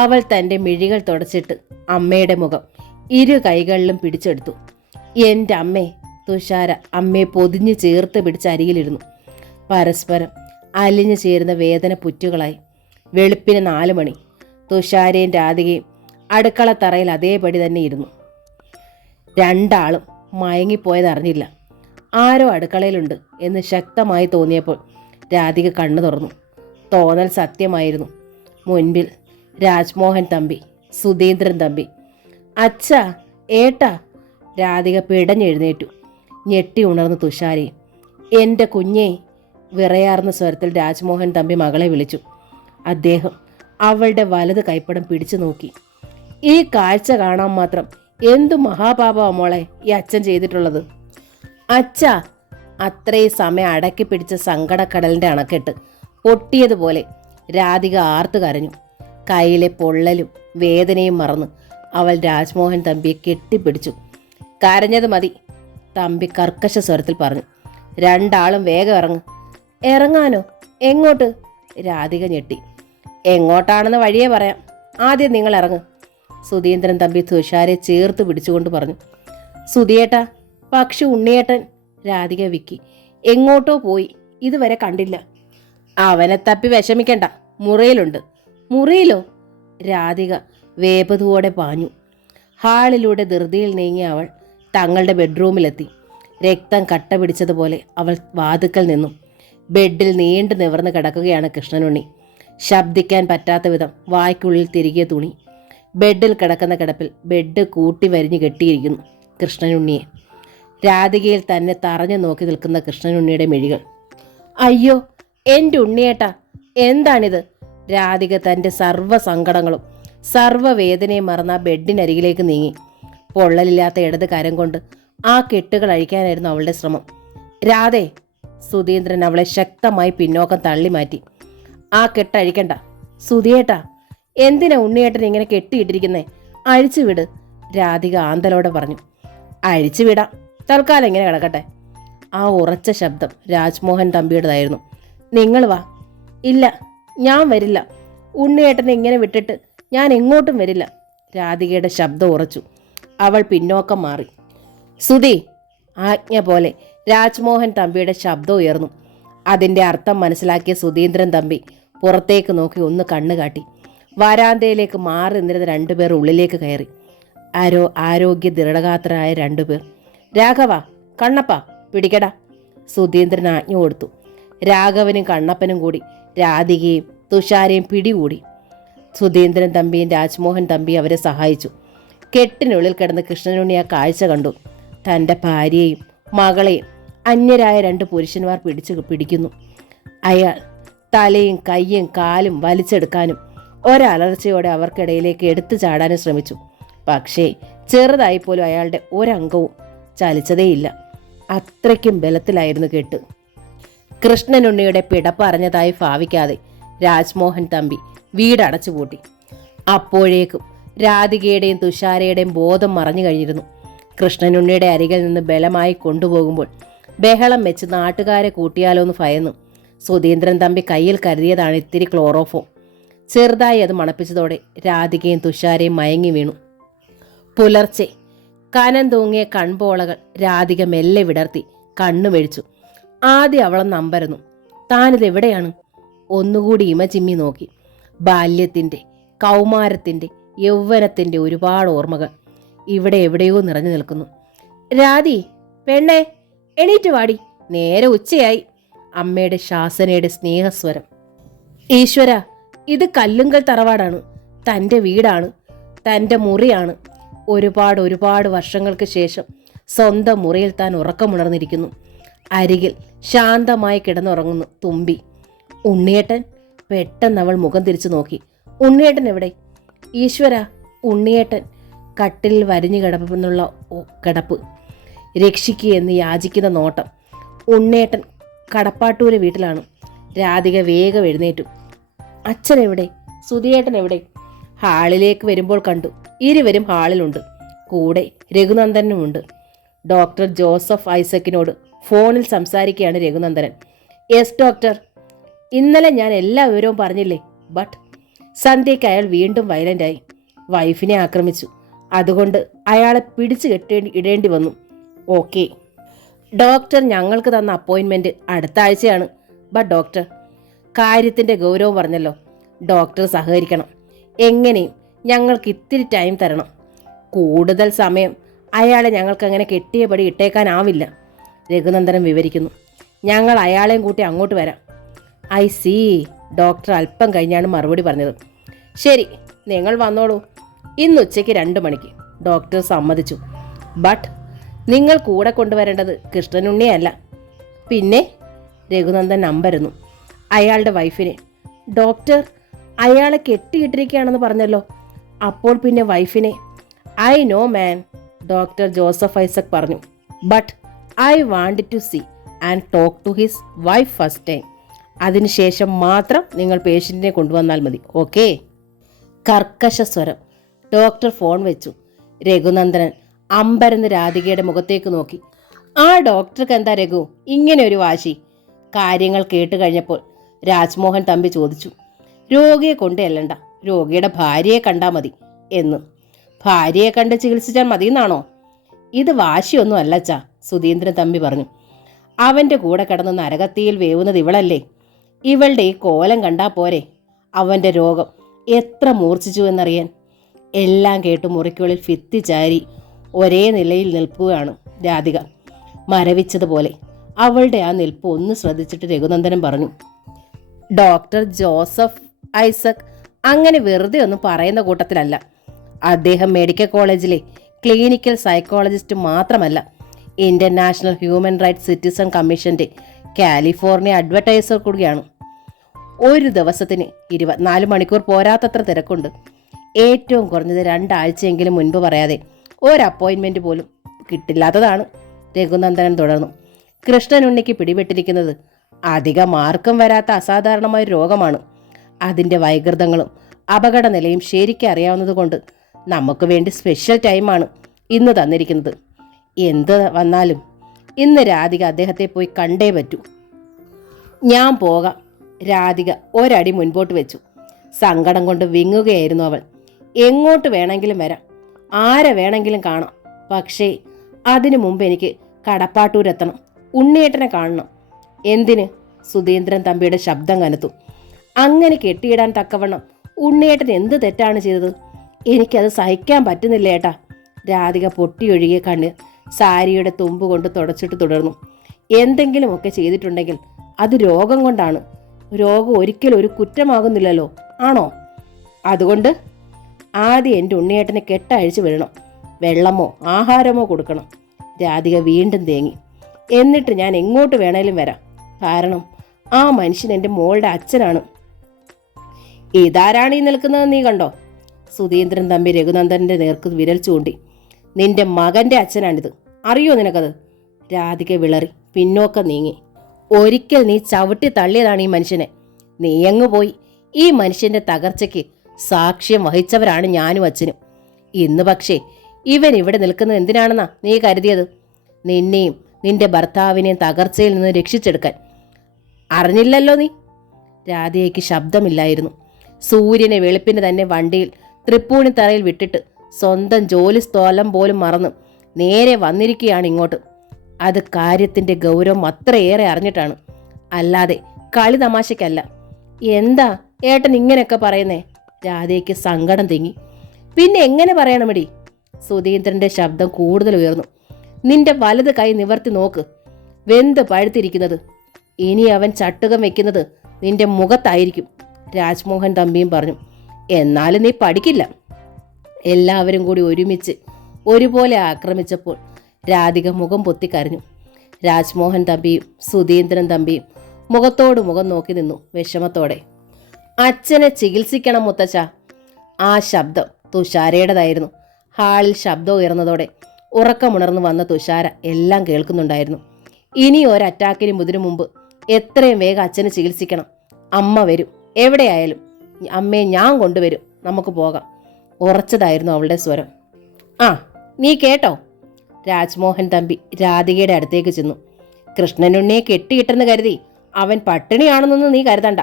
അവൾ തൻ്റെ മിഴികൾ തുടച്ചിട്ട് അമ്മയുടെ മുഖം ഇരു കൈകളിലും പിടിച്ചെടുത്തു. എൻ്റെ അമ്മേ! തുഷാര അമ്മയെ പൊതിഞ്ഞ് ചേർത്ത് പിടിച്ച് അരികിലിരുന്നു. പരസ്പരം അലിഞ്ഞു ചേരുന്ന വേദന പുറ്റുകളായി. വെളുപ്പിന് 4 മണി. തുഷാരയും രാധികയും അടുക്കളത്തറയിൽ അതേപടി തന്നെ ഇരുന്നു. രണ്ടാളും മയങ്ങിപ്പോയതറിഞ്ഞില്ല. ആരോ അടുക്കളയിലുണ്ട് എന്ന് ശക്തമായി തോന്നിയപ്പോൾ രാധിക കണ്ണു തുറന്നു. തോന്നൽ സത്യമായിരുന്നു. മുൻപിൽ രാജ്മോഹൻ തമ്പി, സുധീന്ദ്രൻ തമ്പി. അച്ഛാ, ഏട്ടാ! രാധിക പിടഞ്ഞെഴുന്നേറ്റു. ഞെട്ടി ഉണർന്നു തുഷാരയും. എൻ്റെ കുഞ്ഞേ! വിറയാർന്ന സ്വരത്തിൽ രാജ്മോഹൻ തമ്പി മകളെ വിളിച്ചു. അദ്ദേഹം അവളുടെ വലത് കൈപ്പടം പിടിച്ചു നോക്കി. ഈ കാഴ്ച കാണാൻ മാത്രം എന്തു മഹാപാപമാ മോളെ ഈ അച്ഛൻ ചെയ്തിട്ടുള്ളത്? അച്ഛാ! അത്രയും സമയം അടക്കി പിടിച്ച സങ്കടക്കടലിൻ്റെ അണക്കെട്ട് പൊട്ടിയതുപോലെ രാധിക ആർത്തു കരഞ്ഞു. കയ്യിലെ പൊള്ളലും വേദനയും മറന്ന് അവൾ രാജ്മോഹൻ തമ്പിയെ കെട്ടിപ്പിടിച്ചു. കരഞ്ഞത് മതി, തമ്പി കർക്കശ സ്വരത്തിൽ പറഞ്ഞു. രണ്ടാളും വേഗം ഇറങ്ങ്. ഇറങ്ങാനോ? എങ്ങോട്ട്? രാധിക ഞെട്ടി. എങ്ങോട്ടാണെന്ന് വഴിയേ പറയാം, ആദ്യം നിങ്ങൾ ഇറങ്ങ്. സുധീന്ദ്രൻ തമ്പി തുഷാരെ ചേർത്ത് പിടിച്ചുകൊണ്ട് പറഞ്ഞു. സുധിയേട്ടാ, പക്ഷി ഉണ്ണിയേട്ടൻ. രാധിക വിക്കി. എങ്ങോട്ടോ പോയി, ഇതുവരെ കണ്ടില്ല. അവനെ തപ്പി വിഷമിക്കണ്ട, മുറിയിലുണ്ട്. മുറിയിലോ? രാധിക വേപതുവോടെ പാഞ്ഞു. ഹാളിലൂടെ ധൃതിയിൽ നീങ്ങിയ അവൾ തങ്ങളുടെ ബെഡ്റൂമിലെത്തി. രക്തം കട്ട പിടിച്ചതുപോലെ അവൾ വാതുക്കൽ നിന്നു. ബെഡിൽ നീണ്ടു നിവർന്ന് കിടക്കുകയാണ് കൃഷ്ണനുണ്ണി. ശബ്ദിക്കാൻ പറ്റാത്ത വിധം വായ്ക്കുള്ളിൽ തിരികെ തുണി. ബെഡിൽ കിടക്കുന്ന കിടപ്പിൽ ബെഡ് കൂട്ടി വരിഞ്ഞു കെട്ടിയിരിക്കുന്നു കൃഷ്ണനുണ്ണിയെ. രാധികയിൽ തന്നെ തറഞ്ഞു നോക്കി നിൽക്കുന്ന കൃഷ്ണനുണ്ണിയുടെ മിഴികൾ. അയ്യോ, എൻ്റെ ഉണ്ണിയേട്ടാ, എന്താണിത്? രാധിക തൻ്റെ സർവ്വ സങ്കടങ്ങളും സർവ്വവേദനയും മറന്ന ആ ബെഡിനരികിലേക്ക് നീങ്ങി. പൊള്ളലില്ലാത്ത ഇടത് കരം കൊണ്ട് ആ കെട്ടുകൾ അഴിക്കാനായിരുന്നു അവളുടെ ശ്രമം. രാധേ! സുധീന്ദ്രൻ അവളെ ശക്തമായി പിന്നോക്കം തള്ളി മാറ്റി. ആ കെട്ടഴിക്കണ്ട. സുധിയേട്ടാ, എന്തിനാ ഉണ്ണിയേട്ടൻ ഇങ്ങനെ കെട്ടിയിട്ടിരിക്കുന്നേ? അഴിച്ചുവിട്. രാധിക ആന്തലോടെ പറഞ്ഞു. അഴിച്ചുവിടാം, തൽക്കാലം ഇങ്ങനെ കിടക്കട്ടെ. ആ ഉറച്ച ശബ്ദം രാജ്മോഹൻ തമ്പിയുടേതായിരുന്നു. നിങ്ങൾ വാ. ഇല്ല, ഞാൻ വരില്ല. ഉണ്ണിയേട്ടനെ ഇങ്ങനെ വിട്ടിട്ട് ഞാൻ എങ്ങോട്ടും വരില്ല. രാധികയുടെ ശബ്ദം ഉറച്ചു. അവൾ പിന്നോക്കം മാറി. സുധി! ആജ്ഞ പോലെ രാജ്മോഹൻ തമ്പിയുടെ ശബ്ദം ഉയർന്നു. അതിൻ്റെ അർത്ഥം മനസ്സിലാക്കിയ സുധീന്ദ്രൻ തമ്പി പുറത്തേക്ക് നോക്കി ഒന്ന് കണ്ണുകാട്ടി. വരാന്തയിലേക്ക് മാറി നിന്നിരുന്ന 2 പേർ ഉള്ളിലേക്ക് കയറി. ആരോഗ്യ ദൃഢഗാത്രരായ 2 പേർ. രാഘവ, കണ്ണപ്പ, പിടിക്കടാ! സുധീന്ദ്രൻ ആജ്ഞ കൊടുത്തു. രാഘവനും കണ്ണപ്പനും കൂടി രാധികയും തുഷാരയും പിടികൂടി. സുധീന്ദ്രൻ തമ്പിയും രാജ്മോഹൻ തമ്പി അവരെ സഹായിച്ചു. കെട്ടിനുള്ളിൽ കിടന്ന് കൃഷ്ണനുണ്ണി ആ കാഴ്ച കണ്ടു. തൻ്റെ ഭാര്യയെയും മകളെയും അന്യരായ 2 പുരുഷന്മാർ പിടിക്കുന്നു. അയാൾ തലയും കയ്യും കാലും വലിച്ചെടുക്കാനും ഒരലർച്ചയോടെ അവർക്കിടയിലേക്ക് എടുത്തു ചാടാനും ശ്രമിച്ചു. പക്ഷേ ചെറുതായിപ്പോലും അയാളുടെ ഒരംഗവും ചലിച്ചതേയില്ല. അത്രയ്ക്കും ബലത്തിലായിരുന്നു കെട്ട്. കൃഷ്ണനുണ്ണിയുടെ പിടപ്പറഞ്ഞതായി ഭാവിക്കാതെ രാജ്മോഹൻ തമ്പി വീടടച്ചുപൂട്ടി. അപ്പോഴേക്കും രാധികയുടെയും തുഷാരയുടെയും ബോധം മറഞ്ഞു കഴിഞ്ഞിരുന്നു. കൃഷ്ണനുണ്ണിയുടെ അരികിൽ നിന്ന് ബലമായി കൊണ്ടുപോകുമ്പോൾ ബഹളം വെച്ച് നാട്ടുകാരെ കൂട്ടിയാലോ എന്ന് ഭയന്നു സുധീന്ദ്രൻ തമ്പി കയ്യിൽ കരുതിയതാണ് ഇത്തിരി ക്ലോറോഫോം. ചെറുതായി അത് മണപ്പിച്ചതോടെ രാധികയും തുഷാരയും മയങ്ങി വീണു. പുലർച്ചെ കനം തൂങ്ങിയ കൺപോളകൾ രാധിക മെല്ലെ വിടർത്തി കണ്ണു മെഴിച്ചു. ആദ്യം അവളൊന്ന് അമ്പരന്നു. താനിതെവിടെയാണ്? ഒന്നുകൂടി ഇമചിമ്മി നോക്കി. ബാല്യത്തിൻ്റെ, കൗമാരത്തിൻ്റെ, യൗവനത്തിൻ്റെ ഒരുപാട് ഓർമ്മകൾ ഇവിടെ എവിടെയോ നിറഞ്ഞു നിൽക്കുന്നു. രാധി, പെണ്ണേ, എണീറ്റ് വാടി, നേരെ ഉച്ചയായി. അമ്മയുടെ ശാസനയുടെ സ്നേഹസ്വരം. ഈശ്വര, ഇത് കല്ലുങ്കൽ തറവാടാണ്. തൻ്റെ വീടാണ്, തൻ്റെ മുറിയാണ്. ഒരുപാട് വർഷങ്ങൾക്ക് ശേഷം സ്വന്തം മുറിയിൽ താൻ ഉറക്കമുണർന്നിരിക്കുന്നു. അരികിൽ ശാന്തമായി കിടന്നുറങ്ങുന്നു തുമ്പി. ഉണ്ണിയേട്ടൻ? പെട്ടെന്ന് അവൾ മുഖം തിരിച്ചു നോക്കി. ഉണ്ണിയേട്ടൻ എവിടെ? ഈശ്വര, ഉണ്ണിയേട്ടൻ കട്ടിലിൽ വരിഞ്ഞു കിടപ്പെന്നുള്ള കിടപ്പ്. രക്ഷിക്കുകയെന്ന് യാചിക്കുന്ന നോട്ടം. ഉണ്ണിയേട്ടൻ കടപ്പാട്ടൂരെ വീട്ടിലാണ്. രാധിക വേഗം എഴുന്നേറ്റു. അച്ഛൻ എവിടെ? സുധിയേട്ടൻ എവിടെ? ഹാളിലേക്ക് വരുമ്പോൾ കണ്ടു. ഇരുവരും ഹാളിലുണ്ട്. കൂടെ രഘുനന്ദനുമുണ്ട്. ഡോക്ടർ ജോസഫ് ഐസക്കിനോട് ഫോണിൽ സംസാരിക്കുകയാണ് രഘുനന്ദനൻ. യെസ് ഡോക്ടർ, ഇന്നലെ ഞാൻ എല്ലാ വിവരവും പറഞ്ഞില്ലേ? ബട്ട് സന്ധ്യയ്ക്ക് അയാൾ വീണ്ടും വയലൻ്റായി. വൈഫിനെ ആക്രമിച്ചു. അതുകൊണ്ട് അയാളെ പിടിച്ചു ഇടേണ്ടി വന്നു. ഓക്കെ ഡോക്ടർ, ഞങ്ങൾക്ക് തന്ന അപ്പോയിൻമെൻറ്റ് അടുത്ത ആഴ്ചയാണ്. ബട്ട് ഡോക്ടർ, കാര്യത്തിൻ്റെ ഗൗരവം പറഞ്ഞല്ലോ. ഡോക്ടർ സഹകരിക്കണം. എങ്ങനെയും ഞങ്ങൾക്ക് ഇത്തിരി ടൈം തരണം. കൂടുതൽ സമയം അയാളെ ഞങ്ങൾക്കങ്ങനെ കെട്ടിയപടി ഇട്ടേക്കാനാവില്ല. രഘുനന്ദനൻ വിവരിക്കുന്നു. ഞങ്ങൾ അയാളെയും കൂട്ടി അങ്ങോട്ട് വരാം. I see. ഡോക്ടർ അല്പം കഴിഞ്ഞാണ് മറുപടി പറഞ്ഞത്. ശരി, നിങ്ങൾ വന്നോളൂ. ഇന്ന് ഉച്ചയ്ക്ക് 2 മണിക്ക്. ഡോക്ടർ സമ്മതിച്ചു. ബട്ട് നിങ്ങൾ കൂടെ കൊണ്ടുവരേണ്ടത് കൃഷ്ണനുണ്ണിയല്ല. പിന്നെ? രഘുനന്ദൻ നമ്പരുന്നു. അയാളുടെ വൈഫിനെ. ഡോക്ടർ, അയാളെ കെട്ടിയിട്ടിരിക്കുകയാണെന്ന് പറഞ്ഞല്ലോ. അപ്പോൾ പിന്നെ വൈഫിനെ? I know man, doctor Joseph Isaac പറഞ്ഞു. But I want to see and talk to his wife first time. അതിനുശേഷം മാത്രം നിങ്ങൾ പേഷ്യൻറ്റിനെ കൊണ്ടുവന്നാൽ മതി. ഓക്കെ? കർക്കശ സ്വരം. ഡോക്ടർ ഫോൺ വെച്ചു. രഘുനന്ദനൻ അമ്പരന്ന് രാധികയുടെ മുഖത്തേക്ക് നോക്കി. ആ ഡോക്ടർക്ക് എന്താ രഘു ഇങ്ങനെ ഒരു വാശി? കാര്യങ്ങൾ കേട്ട് കഴിഞ്ഞപ്പോൾ രാജ്മോഹൻ തമ്പി ചോദിച്ചു. രോഗിയെ കൊണ്ടല്ലണ്ട, രോഗിയുടെ ഭാര്യയെ കണ്ടാൽ മതി എന്ന്. ഭാര്യയെ കണ്ട് ചികിത്സിച്ചാൽ മതിയെന്നാണോ? ഇത് വാശിയൊന്നും അല്ലച്ചാ, സുധീന്ദ്രൻ തമ്പി പറഞ്ഞു. അവൻ്റെ കൂടെ കിടന്ന് നരകത്തിയിൽ വേവുന്നത് ഇവളല്ലേ. ഇവളുടെ ഈ കോലം കണ്ടാൽ പോരെ അവൻ്റെ രോഗം എത്ര മൂർച്ഛിച്ചു എന്നറിയാൻ. എല്ലാം കേട്ട് മുറിക്കുള്ളിൽ ഭിത്തി ചാരി ഒരേ നിലയിൽ നിൽക്കുകയാണ് രാധിക, മരവിച്ചതുപോലെ. അവളുടെ ആ നിൽപ്പ് ഒന്ന് ശ്രദ്ധിച്ചിട്ട് രഘുനന്ദനൻ പറഞ്ഞു. ഡോക്ടർ ജോസഫ് ഐസക് അങ്ങനെ വെറുതെ ഒന്നും പറയുന്ന കൂട്ടത്തിലല്ല. അദ്ദേഹം മെഡിക്കൽ കോളേജിലെ ക്ലിനിക്കൽ സൈക്കോളജിസ്റ്റ് മാത്രമല്ല, Indian national human rights citizen കമ്മീഷൻ്റെ കാലിഫോർണിയ അഡ്വർടൈസർ കൂടിയാണ്. ഒരു ദിവസത്തിന് 24 മണിക്കൂർ പോരാത്തത്ര തിരക്കുണ്ട്. ഏറ്റവും കുറഞ്ഞത് 2 ആഴ്ചയെങ്കിലും മുൻപ് പറയാതെ ഒരു അപ്പോയിൻമെൻറ്റ് പോലും കിട്ടില്ലാത്തതാണ്. രഘുനന്ദനൻ തുടർന്നു. കൃഷ്ണനുണ്ണിക്ക് പിടിപെട്ടിരിക്കുന്നത് അധികം ആർക്കും വരാത്ത അസാധാരണമായ രോഗമാണ്. അതിൻ്റെ വൈകൃതങ്ങളും അപകട നിലയും ശരിക്കും അറിയാവുന്നതുകൊണ്ട് നമുക്ക് വേണ്ടി സ്പെഷ്യൽ ടൈമാണ് ഇന്ന് തന്നിരിക്കുന്നത്. എന്ത് വന്നാലും ഇന്ന് രാധിക അദ്ദേഹത്തെ പോയി കണ്ടേ പറ്റൂ. ഞാൻ പോകാം. രാധിക ഒരടി മുൻപോട്ട് വെച്ചു. സങ്കടം കൊണ്ട് വിങ്ങുകയായിരുന്നു അവൾ. എങ്ങോട്ട് വേണമെങ്കിലും വരാം, ആരെ വേണമെങ്കിലും കാണാം. പക്ഷേ അതിനു മുമ്പ് എനിക്ക് കടപ്പാട്ടൂരെത്തണം, ഉണ്ണിയേട്ടനെ കാണണം. എന്തിന്? സുധീന്ദ്രൻ തമ്പിയുടെ ശബ്ദം കനത്തു. അങ്ങനെ കെട്ടിയിടാൻ തക്കവണ്ണം ഉണ്ണിയേട്ടൻ എന്ത് തെറ്റാണ് ചെയ്തത്? എനിക്കത് സഹിക്കാൻ പറ്റുന്നില്ല ഏട്ടാ. രാധിക പൊട്ടിയൊഴുകിയ കണ്ണിൽ സാരിയുടെ തുമ്പ് കൊണ്ട് തുടച്ചിട്ട് തുടർന്നു. എന്തെങ്കിലുമൊക്കെ ചെയ്തിട്ടുണ്ടെങ്കിൽ അത് രോഗം കൊണ്ടാണ്. രോഗം ഒരിക്കലും ഒരു കുറ്റമാകുന്നില്ലല്ലോ, ആണോ? അതുകൊണ്ട് ആദ്യം എൻ്റെ ഉണ്ണിയേട്ടനെ കെട്ടഴിച്ച് വിടണം. വെള്ളമോ ആഹാരമോ കൊടുക്കണം. രാധിക വീണ്ടും തേങ്ങി. എന്നിട്ട് ഞാൻ എങ്ങോട്ട് വേണേലും വരാം. കാരണം ആ മനുഷ്യൻ എൻ്റെ മോളുടെ അച്ഛനാണ്. ഇതാരാണ് ഈ നിൽക്കുന്നത് നീ കണ്ടോ? സുധീന്ദ്രൻ തമ്പി രഘുനന്ദൻ്റെ നേർക്ക് വിരൽ ചൂണ്ടി. നിന്റെ മകൻ്റെ അച്ഛനാണിത്, അറിയോ നിനക്കത്? രാധിക വിളറി പിന്നോക്കം നീങ്ങി. ഒരിക്കൽ നീ ചവിട്ടി തള്ളിയതാണ് ഈ മനുഷ്യനെ. നീയങ്ങു പോയി. ഈ മനുഷ്യന്റെ തകർച്ചയ്ക്ക് സാക്ഷ്യം വഹിച്ചവരാണ് ഞാനും അച്ഛനും. ഇന്ന് പക്ഷേ ഇവൻ ഇവിടെ നിൽക്കുന്നത് എന്തിനാണെന്നാ നീ കരുതിയത്? നിന്നെയും നിന്റെ ഭർത്താവിനെയും തകർച്ചയിൽ നിന്ന് രക്ഷിച്ചെടുക്കാൻ. അറിഞ്ഞില്ലല്ലോ നീ. രാധയ്ക്ക് ശബ്ദമില്ലായിരുന്നു. സൂര്യനെ വെളുപ്പിന് തന്നെ വണ്ടിയിൽ തൃപ്പൂണിത്തറയിൽ വിട്ടിട്ട് സ്വന്തം ജോലി സ്ഥലം പോലും മറന്ന് നേരെ വന്നിരിക്കുകയാണ് ഇങ്ങോട്ട്. അത് കാര്യത്തിന്റെ ഗൗരവം അത്രയേറെ അറിഞ്ഞിട്ടാണ്, അല്ലാതെ കളി തമാശയ്ക്കല്ല. എന്താ ഏട്ടൻ ഇങ്ങനെയൊക്കെ പറയുന്നേ? രാധയ്ക്ക് സങ്കടം തിങ്ങി. പിന്നെ എങ്ങനെ പറയണമെടി? സുധീന്ദ്രന്റെ ശബ്ദം കൂടുതൽ ഉയർന്നു. നിന്റെ വലത് കൈ നിവർത്തി നോക്ക്, വെന്ത് പഴുത്തിരിക്കുന്നത്. ഇനി അവൻ ചട്ടുകം വെക്കുന്നത് നിന്റെ മുഖത്തായിരിക്കും. രാജ്മോഹൻ തമ്പിയും പറഞ്ഞു. എന്നാലും നീ പഠിക്കില്ല. എല്ലാവരും കൂടി ഒരുമിച്ച് ഒരുപോലെ ആക്രമിച്ചപ്പോൾ രാധിക മുഖം പൊത്തിക്കരഞ്ഞു. രാജ്മോഹൻ തമ്പിയും സുധീന്ദ്രൻ തമ്പിയും മുഖത്തോട് മുഖം നോക്കി നിന്നു വിഷമത്തോടെ. അച്ഛനെ ചികിത്സിക്കണം മുത്തച്ഛ. ആ ശബ്ദം തുഷാരയുടേതായിരുന്നു. ഹാളിൽ ശബ്ദം ഉയർന്നതോടെ ഉറക്കമുണർന്നു വന്ന തുഷാര എല്ലാം കേൾക്കുന്നുണ്ടായിരുന്നു. ഇനി ഒരറ്റാക്കിന് മുതിനു മുമ്പ് എത്രയും വേഗം അച്ഛനെ ചികിത്സിക്കണം. അമ്മ വരും, എവിടെയായാലും. അമ്മയെ ഞാൻ കൊണ്ടുവരും, നമുക്ക് പോകാം. ഉറച്ചതായിരുന്നു അവളുടെ സ്വരം. ആ, നീ കേട്ടോ? രാജ്മോഹൻ തമ്പി രാധികയുടെ അടുത്തേക്ക് ചെന്നു. കൃഷ്ണനുണ്ണിയെ കെട്ടിയിട്ടെന്ന് കരുതി അവൻ പട്ടിണിയാണെന്നൊന്നും നീ കരുതണ്ട.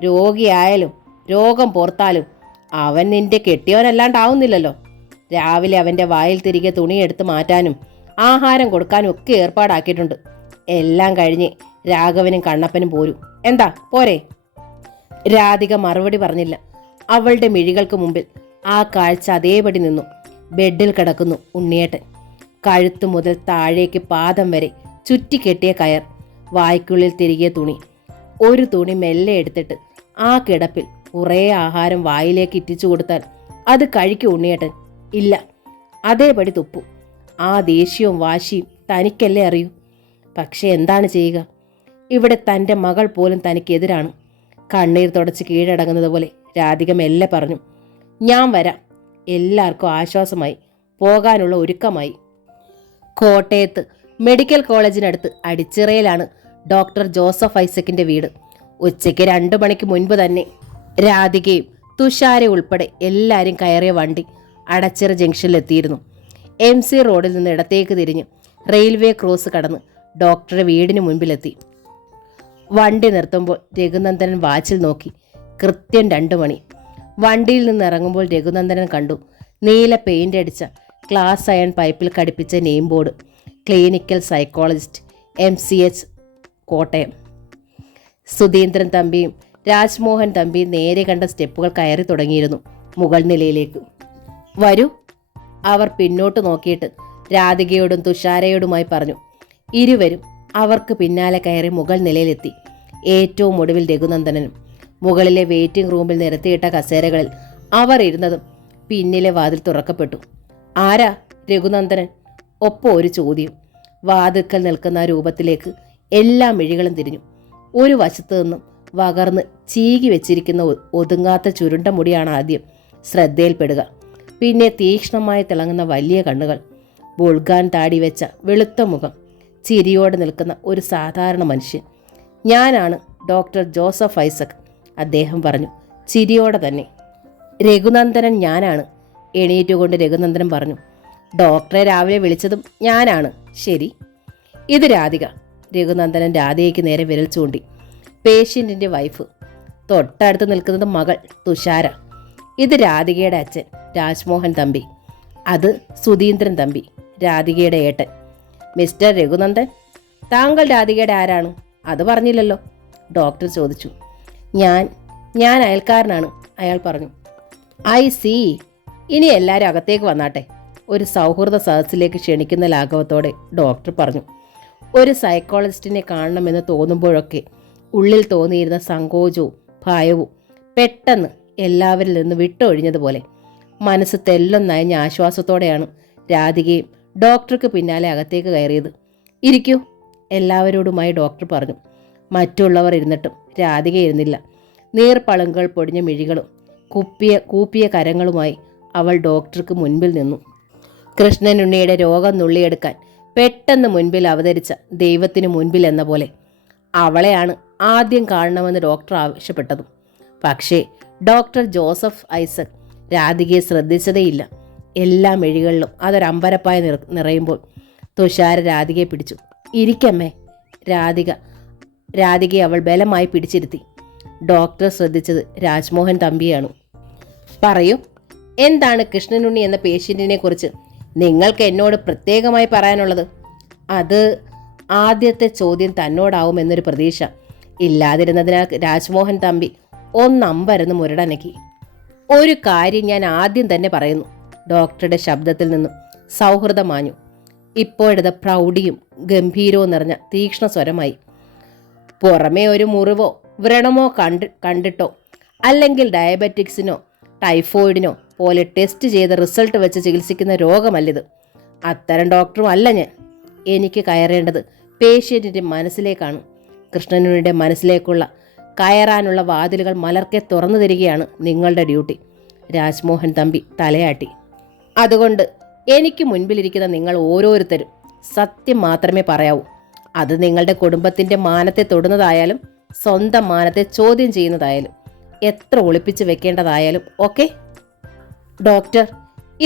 രോഗിയായാലും രോഗം പോർത്താലും അവൻ നിന്റെ കെട്ടിയവനല്ലാണ്ടാവുന്നില്ലല്ലോ. രാവിലെ അവൻ്റെ വായിൽ തിരികെ തുണിയെടുത്ത് മാറ്റാനും ആഹാരം കൊടുക്കാനും ഒക്കെ ഏർപ്പാടാക്കിയിട്ടുണ്ട്. എല്ലാം കഴിഞ്ഞ് രാഘവനും കണ്ണപ്പനും പോരും. എന്താ പോരെ? രാധിക മറുപടി പറഞ്ഞില്ല. അവളുടെ മിഴികൾക്ക് മുമ്പിൽ ആ കാഴ്ച അതേപടി നിന്നു. ബെഡിൽ കിടക്കുന്നു ഉണ്ണിയേട്ടൻ. കഴുത്തു മുതൽ താഴേക്ക് പാദം വരെ ചുറ്റിക്കെട്ടിയ കയർ, വായ്ക്കുള്ളിൽ തിരികെ തുണി. ഒരു തുണി മെല്ലെ എടുത്തിട്ട് ആ കിടപ്പിൽ കുറേ ആഹാരം വായിലേക്ക് ഇറ്റിച്ചു കൊടുത്താൽ അത് കഴിക്കും ഉണ്ണിയേട്ടൻ? ഇല്ല, അതേപടി തുപ്പു. ആ ദേഷ്യവും വാശിയും തനിക്കല്ലേ അറിയൂ. പക്ഷെ എന്താണ് ചെയ്യുക? ഇവിടെ തൻ്റെ മകൾ പോലും തനിക്കെതിരാണ്. കണ്ണീർ തുടച്ച് കീഴടങ്ങുന്നത് പോലെ രാധിക മെല്ലെ പറഞ്ഞു. ഞാൻ വരാം. എല്ലാവർക്കും ആശ്വാസമായി, പോകാനുള്ള ഒരുക്കമായി. കോട്ടയത്ത് മെഡിക്കൽ കോളേജിനടുത്ത് അടിച്ചിറയിലാണ് ഡോക്ടർ ജോസഫ് ഐസക്കിന്റെ വീട്. ഉച്ചയ്ക്ക് 2 മണിക്ക് മുൻപ് തന്നെ രാധികയും തുഷാര ഉൾപ്പെടെ എല്ലാവരും കയറിയ വണ്ടി അടച്ചിറ ജംഗ്ഷനിലെത്തിയിരുന്നു. MC റോഡിൽ നിന്ന് ഇടത്തേക്ക് തിരിഞ്ഞ് റെയിൽവേ ക്രോസ് കടന്ന് ഡോക്ടറുടെ വീടിന് മുൻപിലെത്തി. വണ്ടി നിർത്തുമ്പോൾ രഘുനന്ദനൻ വാച്ചിൽ നോക്കി. കൃത്യം 2 മണി. വണ്ടിയിൽ നിന്ന് ഇറങ്ങുമ്പോൾ രഘുനന്ദനൻ കണ്ടു നീല പെയിന്റ് അടിച്ച ഗ്ലാസ് അയൺ പൈപ്പിൽ ഘടിപ്പിച്ച name board. Clinical psychologist, MCH, Kottayam. Sudheendran തമ്പിയും രാജ്മോഹൻ തമ്പിയും നേരെ കണ്ട സ്റ്റെപ്പുകൾ കയറി തുടങ്ങിയിരുന്നു മുകൾ നിലയിലേക്ക്. വരൂ. അവർ പിന്നോട്ട് നോക്കിയിട്ട് രാധികയോടും തുഷാരയോടുമായി പറഞ്ഞു. ഇരുവരും അവർക്ക് പിന്നാലെ കയറി മുകൾ നിലയിലെത്തി. ഏറ്റവും ഒടുവിൽ രഘുനന്ദനനും. മുകളിലെ വെയിറ്റിംഗ് റൂമിൽ നിരത്തിയിട്ട കസേരകളിൽ അവർ ഇരുന്നതും പിന്നിലെ വാതിൽ തുറക്കപ്പെട്ടു. ആരാ? രഘുനന്ദനൻ. ഒപ്പം ഒരു ചോദ്യം. വാതിൽക്കൽ നിൽക്കുന്ന ആ രൂപത്തിലേക്ക് എല്ലാ മിഴികളും തിരിഞ്ഞു. ഒരു വശത്തു നിന്നും വകർന്ന് ചീകി വെച്ചിരിക്കുന്ന ഒതുങ്ങാത്ത ചുരുണ്ട മുടിയാണ് ആദ്യം ശ്രദ്ധയിൽപ്പെടുക. പിന്നെ തീക്ഷ്ണമായി തിളങ്ങുന്ന വലിയ കണ്ണുകൾ, ബുൾഗാൻ താടി വെച്ച വെളുത്ത മുഖം, ചിരിയോടെ നിൽക്കുന്ന ഒരു സാധാരണ മനുഷ്യൻ. ഞാനാണ് ഡോക്ടർ ജോസഫ് ഐസക്, അദ്ദേഹം പറഞ്ഞു ചിരിയോടെ തന്നെ. രഘുനന്ദനൻ ഞാനാണ്. എണീറ്റുകൊണ്ട് രഘുനന്ദനൻ പറഞ്ഞു. ഡോക്ടറെ രാവിലെ വിളിച്ചതും ഞാനാണ്. ശരി. ഇത് രാധിക. രഘുനന്ദനൻ രാധികയ്ക്ക് നേരെ വിരൽ ചൂണ്ടി. പേഷ്യൻറ്റിൻ്റെ വൈഫ്. തൊട്ടടുത്ത് നിൽക്കുന്നത് മകൾ തുഷാര. ഇത് രാധികയുടെ അച്ഛൻ രാജ്മോഹൻ തമ്പി. അത് സുധീന്ദ്രൻ തമ്പി, രാധികയുടെ ഏട്ടൻ. മിസ്റ്റർ രഘുനന്ദൻ, താങ്കൾ രാധികയുടെ ആരാണ്? അത് പറഞ്ഞില്ലല്ലോ, ഡോക്ടർ ചോദിച്ചു. ഞാൻ അയൽക്കാരനാണ്, അയാൾ പറഞ്ഞു. I see. ഇനി എല്ലാവരും അകത്തേക്ക് വന്നാട്ടെ, ഒരു സൗഹൃദ സദസ്സിലേക്ക് ക്ഷണിക്കുന്ന ലാഘവത്തോടെ ഡോക്ടർ പറഞ്ഞു. ഒരു സൈക്കോളജിസ്റ്റിനെ കാണണമെന്ന് തോന്നുമ്പോഴൊക്കെ ഉള്ളിൽ തോന്നിയിരുന്ന സങ്കോചവും ഭയവും പെട്ടെന്ന് എല്ലാവരിൽ നിന്ന് വിട്ടൊഴിഞ്ഞതുപോലെ മനസ്സ് തെല്ലൊന്നയഞ്ഞ ആശ്വാസത്തോടെയാണ് രാധികയും ഡോക്ടർക്ക് പിന്നാലെ അകത്തേക്ക് കയറിയത്. ഇരിക്കൂ, എല്ലാവരോടുമായി ഡോക്ടർ പറഞ്ഞു. മറ്റുള്ളവർ ഇരുന്നിട്ടും രാധിക ഇരുന്നില്ല. നീർപ്പളുങ്കൾ പൊടിഞ്ഞ മിഴികളും കൂപ്പിയ കരങ്ങളുമായി അവൾ ഡോക്ടർക്ക് മുൻപിൽ നിന്നു. കൃഷ്ണനുണ്ണിയുടെ രോഗം നുള്ളിയെടുക്കാൻ പെട്ടെന്ന് മുൻപിൽ അവതരിച്ച ദൈവത്തിനു മുൻപിൽ എന്ന പോലെ അവളെയാണ് ആദ്യം കാണണമെന്ന് ഡോക്ടർ ആവശ്യപ്പെട്ടതും. പക്ഷേ ഡോക്ടർ ജോസഫ് ഐസക് രാധികയെ ശ്രദ്ധിച്ചതേയില്ല. എല്ലാ മെഴികളിലും അതൊരമ്പരപ്പായി നിറയുമ്പോൾ തുഷാര രാധികയെ പിടിച്ചു. ഇരിക്കമ്മേ. രാധികയെ അവൾ ബലമായി പിടിച്ചിരുത്തി. ഡോക്ടർ ശ്രദ്ധിച്ചത് രാജ്മോഹൻ തമ്പിയാണ്. പറയൂ, എന്താണ് കൃഷ്ണനുണ്ണി എന്ന പേഷ്യൻറ്റിനെ കുറിച്ച് നിങ്ങൾക്ക് എന്നോട് പ്രത്യേകമായി പറയാനുള്ളത്? അത് ആദ്യത്തെ ചോദ്യം തന്നോടാവുമെന്നൊരു പ്രതീക്ഷ ഇല്ലാതിരുന്നതിനാൽ രാജ്മോഹൻ തമ്പി ഒന്നമ്പരന്ന് മുരടനക്കി. ഒരു കാര്യം ഞാൻ ആദ്യം തന്നെ പറയുന്നു. ഡോക്ടറുടെ ശബ്ദത്തിൽ നിന്നും സൗഹൃദം മാഞ്ഞു. ഇപ്പോഴത്തെ പ്രൗഢിയും ഗംഭീരവും നിറഞ്ഞ തീക്ഷ്ണ സ്വരമായി. പുറമേ ഒരു മുറിവോ വ്രണമോ കണ്ടിട്ടോ അല്ലെങ്കിൽ ഡയബറ്റിക്സിനോ ടൈഫോയിഡിനോ പോലെ ടെസ്റ്റ് ചെയ്ത റിസൾട്ട് വെച്ച് ചികിത്സിക്കുന്ന രോഗമല്ലിത്. അത്തരം ഡോക്ടറും അല്ല ഞാൻ. എനിക്ക് കയറേണ്ടത് പേഷ്യൻറ്റിൻ്റെ മനസ്സിലേക്കാണ്. കൃഷ്ണനുണ്ണിയുടെ മനസ്സിലേക്കുള്ള കയറാനുള്ള വാതിലുകൾ മലർക്കെ തുറന്നു തരികയാണ് നിങ്ങളുടെ ഡ്യൂട്ടി. രാജ്മോഹൻ തമ്പി തലയാട്ടി. അതുകൊണ്ട് എനിക്ക് മുൻപിലിരിക്കുന്ന നിങ്ങൾ ഓരോരുത്തരും സത്യം മാത്രമേ പറയാവൂ. അത് നിങ്ങളുടെ കുടുംബത്തിൻ്റെ മാനത്തെ തൊടുന്നതായാലും സ്വന്തം മാനത്തെ ചോദ്യം ചെയ്യുന്നതായാലും എത്ര ഒളിപ്പിച്ച് വെക്കേണ്ടതായാലും ഓക്കെ. ഡോക്ടർ,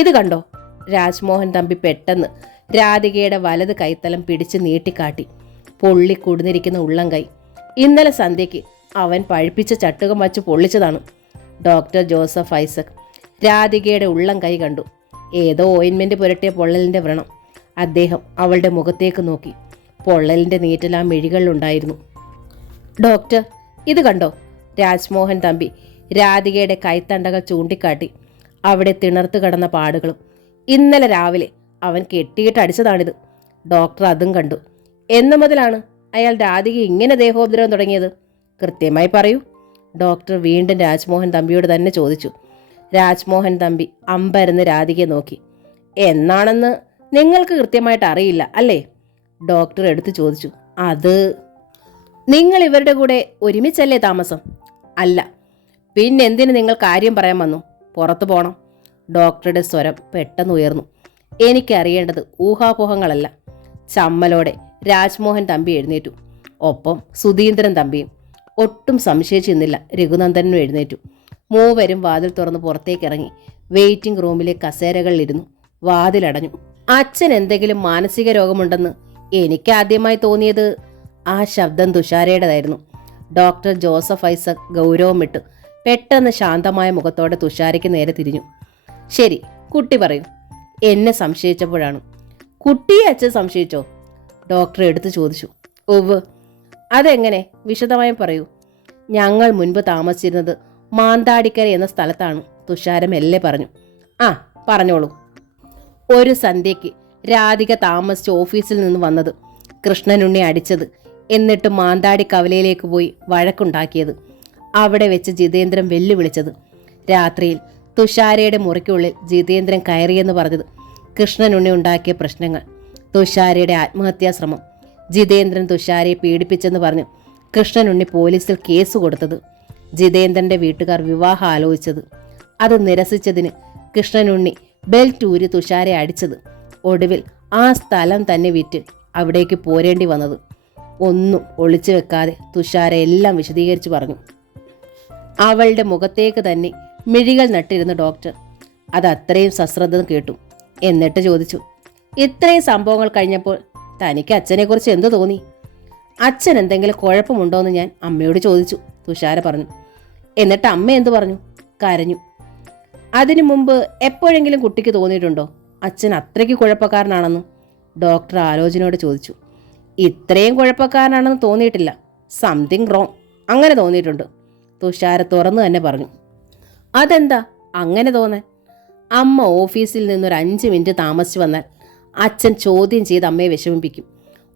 ഇത് കണ്ടോ? രാജ്മോഹൻ തമ്പി പെട്ടെന്ന് രാധികയുടെ വലത് കൈത്തലം പിടിച്ച് നീട്ടിക്കാട്ടി. പൊള്ളി കുടിന്നിരിക്കുന്ന ഉള്ളം കൈ ഇന്നലെ സന്ധ്യയ്ക്ക് അവൻ പഴുപ്പിച്ച ചട്ടുകം വച്ച് പൊള്ളിച്ചതാണ്. ഡോക്ടർ ജോസഫ് ഐസക് രാധികയുടെ ഉള്ളം കൈ കണ്ടു. ഏതോ ഓയിൻമെൻറ്റ് പുരട്ടിയ പൊള്ളലിൻ്റെ വ്രണം. അദ്ദേഹം അവളുടെ മുഖത്തേക്ക് നോക്കി. പൊള്ളലിൻ്റെ നീറ്റൽ ആ മിഴികളിലുണ്ടായിരുന്നു. ഡോക്ടർ, ഇത് കണ്ടോ? രാജ്മോഹൻ തമ്പി രാധികയുടെ കൈത്തണ്ടകൾ ചൂണ്ടിക്കാട്ടി. അവിടെ തിണർത്തു കിടന്ന പാടുകളും ഇന്നലെ രാവിലെ അവൻ കെട്ടിയിട്ട് അടിച്ചതാണിത്. ഡോക്ടർ അതും കണ്ടു. എന്നു മുതലാണ് അയാൾ രാധിക ഇങ്ങനെ ദേഹോപദ്രവം തുടങ്ങിയത്? കൃത്യമായി പറയൂ. ഡോക്ടർ വീണ്ടും രാജ്മോഹൻ തമ്പിയോട് തന്നെ ചോദിച്ചു. രാജ്മോഹൻ തമ്പി അമ്പരന്ന് രാധികയെ നോക്കി. എന്നാണെന്ന് നിങ്ങൾക്ക് കൃത്യമായിട്ട് അറിയില്ല അല്ലേ? ഡോക്ടർ എടുത്തു ചോദിച്ചു. അത് നിങ്ങൾ ഇവരുടെ കൂടെ ഒരുമിച്ചല്ലേ താമസം? അല്ല. പിന്നെന്തിന് നിങ്ങൾ കാര്യം പറയാൻ വന്നു? പുറത്തു പോകണം. ഡോക്ടറുടെ സ്വരം പെട്ടെന്ന് ഉയർന്നു. എനിക്കറിയേണ്ടത് ഊഹാപോഹങ്ങളല്ല. ചമ്മലോടെ രാജ്മോഹൻ തമ്പി എഴുന്നേറ്റു. ഒപ്പം സുധീന്ദ്രൻ തമ്പിയും. ഒട്ടും സംശയിച്ചു നിന്നില്ല രഘുനന്ദനും എഴുന്നേറ്റു. മൂവരും വാതിൽ തുറന്ന് പുറത്തേക്കിറങ്ങി വെയിറ്റിംഗ് റൂമിലെ കസേരകളിലിരുന്നു. വാതിലടഞ്ഞു. അച്ഛൻ എന്തെങ്കിലും മാനസിക രോഗമുണ്ടെന്ന് എനിക്ക് ആദ്യമായി തോന്നിയത് ആ ശബ്ദം തുഷാരയുടേതായിരുന്നു. ഡോക്ടർ ജോസഫ് ഐസക് ഗൗരവം വിട്ട് പെട്ടെന്ന് ശാന്തമായ മുഖത്തോടെ തുഷാരയ്ക്ക് നേരെ തിരിഞ്ഞു. ശരി, കുട്ടി പറയൂ. എന്നെ സംശയിച്ചപ്പോഴാണ്. കുട്ടിയെ അച്ഛൻ സംശയിച്ചോ? ഡോക്ടർ എടുത്തു ചോദിച്ചു. ഉവ്വ്. അതെങ്ങനെ? വിശദമായി പറയൂ. ഞങ്ങൾ മുൻപ് താമസിച്ചിരുന്നത് മാന്താടിക്കര എന്ന സ്ഥലത്താണ്. തുഷാരം എല്ലേ പറഞ്ഞു. ആ, പറഞ്ഞോളൂ. ഒരു സന്ധ്യയ്ക്ക് രാധിക താമസിച്ച് ഓഫീസിൽ നിന്ന് വന്നത്, കൃഷ്ണനുണ്ണി അടിച്ചത്, എന്നിട്ട് മാന്താടി കവലയിലേക്ക് പോയി വഴക്കുണ്ടാക്കിയത്, അവിടെ വെച്ച് ജിതേന്ദ്രൻ വെല്ലുവിളിച്ചത്, രാത്രിയിൽ തുഷാരയുടെ മുറിക്കുള്ളിൽ ജിതേന്ദ്രൻ കയറിയെന്ന് പറഞ്ഞത്, കൃഷ്ണനുണ്ണി ഉണ്ടാക്കിയ പ്രശ്നങ്ങൾ, തുഷാരയുടെ ആത്മഹത്യാശ്രമം, ജിതേന്ദ്രൻ തുഷാരയെ പീഡിപ്പിച്ചെന്ന് പറഞ്ഞ് കൃഷ്ണനുണ്ണി പോലീസിൽ കേസ് കൊടുത്തത്, ജിതേന്ദ്രൻ്റെ വീട്ടുകാർ വിവാഹം ആലോചിച്ചത്, അത് നിരസിച്ചതിന് കൃഷ്ണനുണ്ണി ബെൽറ്റ് ഊരി തുഷാരയെ അടിച്ചത്, ഒടുവിൽ ആ സ്ഥലം തന്നെ വിറ്റ് അവിടേക്ക് പോരേണ്ടി വന്നത്. ഒന്നും ഒളിച്ചു വെക്കാതെ തുഷാര എല്ലാം വിശദീകരിച്ചു പറഞ്ഞു. അവളുടെ മുഖത്തേക്ക് തന്നെ മിഴികൾ നട്ടിരുന്നു ഡോക്ടർ. അത് അത്രയും സശ്രദ്ധ കേട്ടു. എന്നിട്ട് ചോദിച്ചു, ഇത്രയും സംഭവങ്ങൾ കഴിഞ്ഞപ്പോൾ തനിക്ക് അച്ഛനെക്കുറിച്ച് എന്തു തോന്നി? അച്ഛൻ എന്തെങ്കിലും കുഴപ്പമുണ്ടോയെന്ന് ഞാൻ അമ്മയോട് ചോദിച്ചു. തുഷാര പറഞ്ഞു. എന്നിട്ട് അമ്മ എന്തു പറഞ്ഞു? കരഞ്ഞു. അതിനു മുമ്പ് എപ്പോഴെങ്കിലും കുട്ടിക്ക് തോന്നിയിട്ടുണ്ടോ അച്ഛൻ അത്രയ്ക്ക് കുഴപ്പക്കാരനാണെന്ന്? ഡോക്ടർ ആലോചനയോട് ചോദിച്ചു. ഇത്രയും കുഴപ്പക്കാരനാണെന്ന് തോന്നിയിട്ടില്ല. സംതിങ് റോങ് അങ്ങനെ തോന്നിയിട്ടുണ്ട്. തുഷാര തുറന്നു തന്നെ പറഞ്ഞു. അതെന്താ അങ്ങനെ തോന്നാൻ? അമ്മ ഓഫീസിൽ നിന്നൊരു 5 മിനിറ്റ് താമസിച്ച് വന്നാൽ അച്ഛൻ ചോദ്യം ചെയ്ത് അമ്മയെ വിഷമിപ്പിക്കും.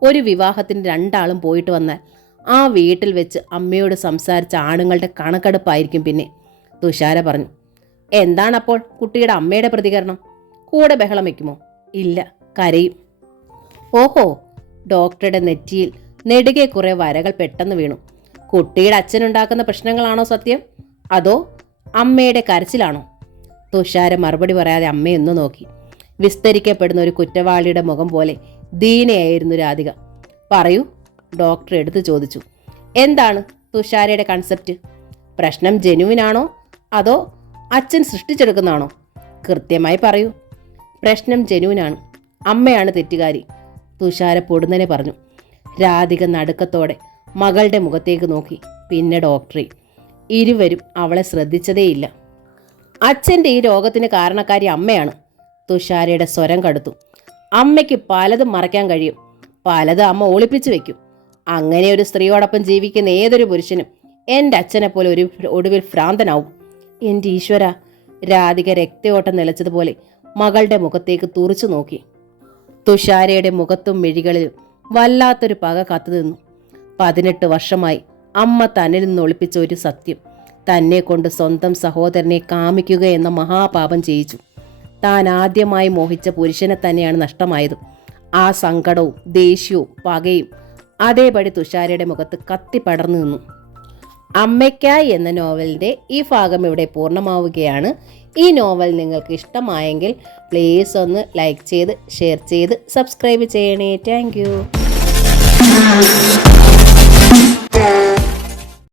ഒരു വിവാഹത്തിന് 2 ആളും പോയിട്ട് വന്നാൽ ആ വീട്ടിൽ വെച്ച് അമ്മയോട് സംസാരിച്ച ആണുങ്ങളുടെ കണക്കെടുപ്പായിരിക്കും പിന്നെ. തുഷാര പറഞ്ഞു. എന്താണപ്പോൾ കുട്ടിയുടെ അമ്മയുടെ പ്രതികരണം? കൂടെ ബഹളം വയ്ക്കുമോ? ഇല്ല, കരയും. ഓഹോ, ഡോക്ടറുടെ നെറ്റിയിൽ നെടുകെ കുറെ വരകൾ പെട്ടെന്ന് വീണു. കുട്ടിയുടെ അച്ഛനുണ്ടാക്കുന്ന പ്രശ്നങ്ങളാണോ സത്യം, അതോ അമ്മയുടെ കരച്ചിലാണോ? തുഷാര മറുപടി പറയാതെ അമ്മയൊന്നു നോക്കി. വിസ്തരിക്കപ്പെടുന്ന ഒരു കുറ്റവാളിയുടെ മുഖം പോലെ ദീനയായിരുന്നു രാധിക. പറയൂ, ഡോക്ടർ എടുത്തു ചോദിച്ചു. എന്താണ് തുഷാരയുടെ കൺസെപ്റ്റ്? പ്രശ്നം ജെനുവിനാണോ അതോ അച്ഛൻ സൃഷ്ടിച്ചെടുക്കുന്നതാണോ? കൃത്യമായി പറയൂ. പ്രശ്നം ജെനുവിനാണ്, അമ്മയാണ് തെറ്റുകാരി, തുഷാര പൊടുന്നനെ പറഞ്ഞു. രാധിക നടുക്കത്തോടെ മകളുടെ മുഖത്തേക്ക് നോക്കി, പിന്നെ ഡോക്ടറെ. ഇരുവരും അവളെ ശ്രദ്ധിച്ചതേയില്ല. അച്ഛൻ്റെ ഈ രോഗത്തിന് കാരണക്കാരി അമ്മയാണ്. തുഷാരയുടെ സ്വരം കടുത്തു. അമ്മയ്ക്ക് പലതും മറയ്ക്കാൻ കഴിയും, പലതും അമ്മ ഒളിപ്പിച്ചു വെക്കും. അങ്ങനെ ഒരു സ്ത്രീയോടൊപ്പം ജീവിക്കുന്ന ഏതൊരു പുരുഷനും എൻ്റെ അച്ഛനെ പോലെ ഒടുവിൽ ഭ്രാന്തനാവും. എൻ്റെ ഈശ്വര, രാധിക രക്തയോട്ടം നിലച്ചതുപോലെ മകളുടെ മുഖത്തേക്ക് തുറിച്ചു നോക്കി. തുഷാരയുടെ മുഖത്തും മിഴികളിലും വല്ലാത്തൊരു പക കാത്തുനിന്നു. 18 വർഷമായി അമ്മ തന്നിൽ നിന്ന് ഒളിപ്പിച്ച ഒരു സത്യം തന്നെ കൊണ്ട് സ്വന്തം സഹോദരനെ കാമിക്കുക എന്ന മഹാപാപം ചെയ്യിച്ചു. താൻ ആദ്യമായി മോഹിച്ച പുരുഷനെ തന്നെയാണ് നഷ്ടമായത്. ആ സങ്കടവും ദേഷ്യവും പകയും അതേപടി തുഷാരയുടെ മുഖത്ത് കത്തിപ്പടർന്നു നിന്നു. അമ്മയ്ക്കായി എന്ന നോവലിൻ്റെ ഈ ഭാഗം ഇവിടെ പൂർണ്ണമാവുകയാണ്. ഈ നോവൽ നിങ്ങൾക്ക് ഇഷ്ടമായെങ്കിൽ പ്ലീസ് ഒന്ന് ലൈക്ക് ചെയ്ത് ഷെയർ ചെയ്ത് സബ്സ്ക്രൈബ് ചെയ്യണേ. Thank you.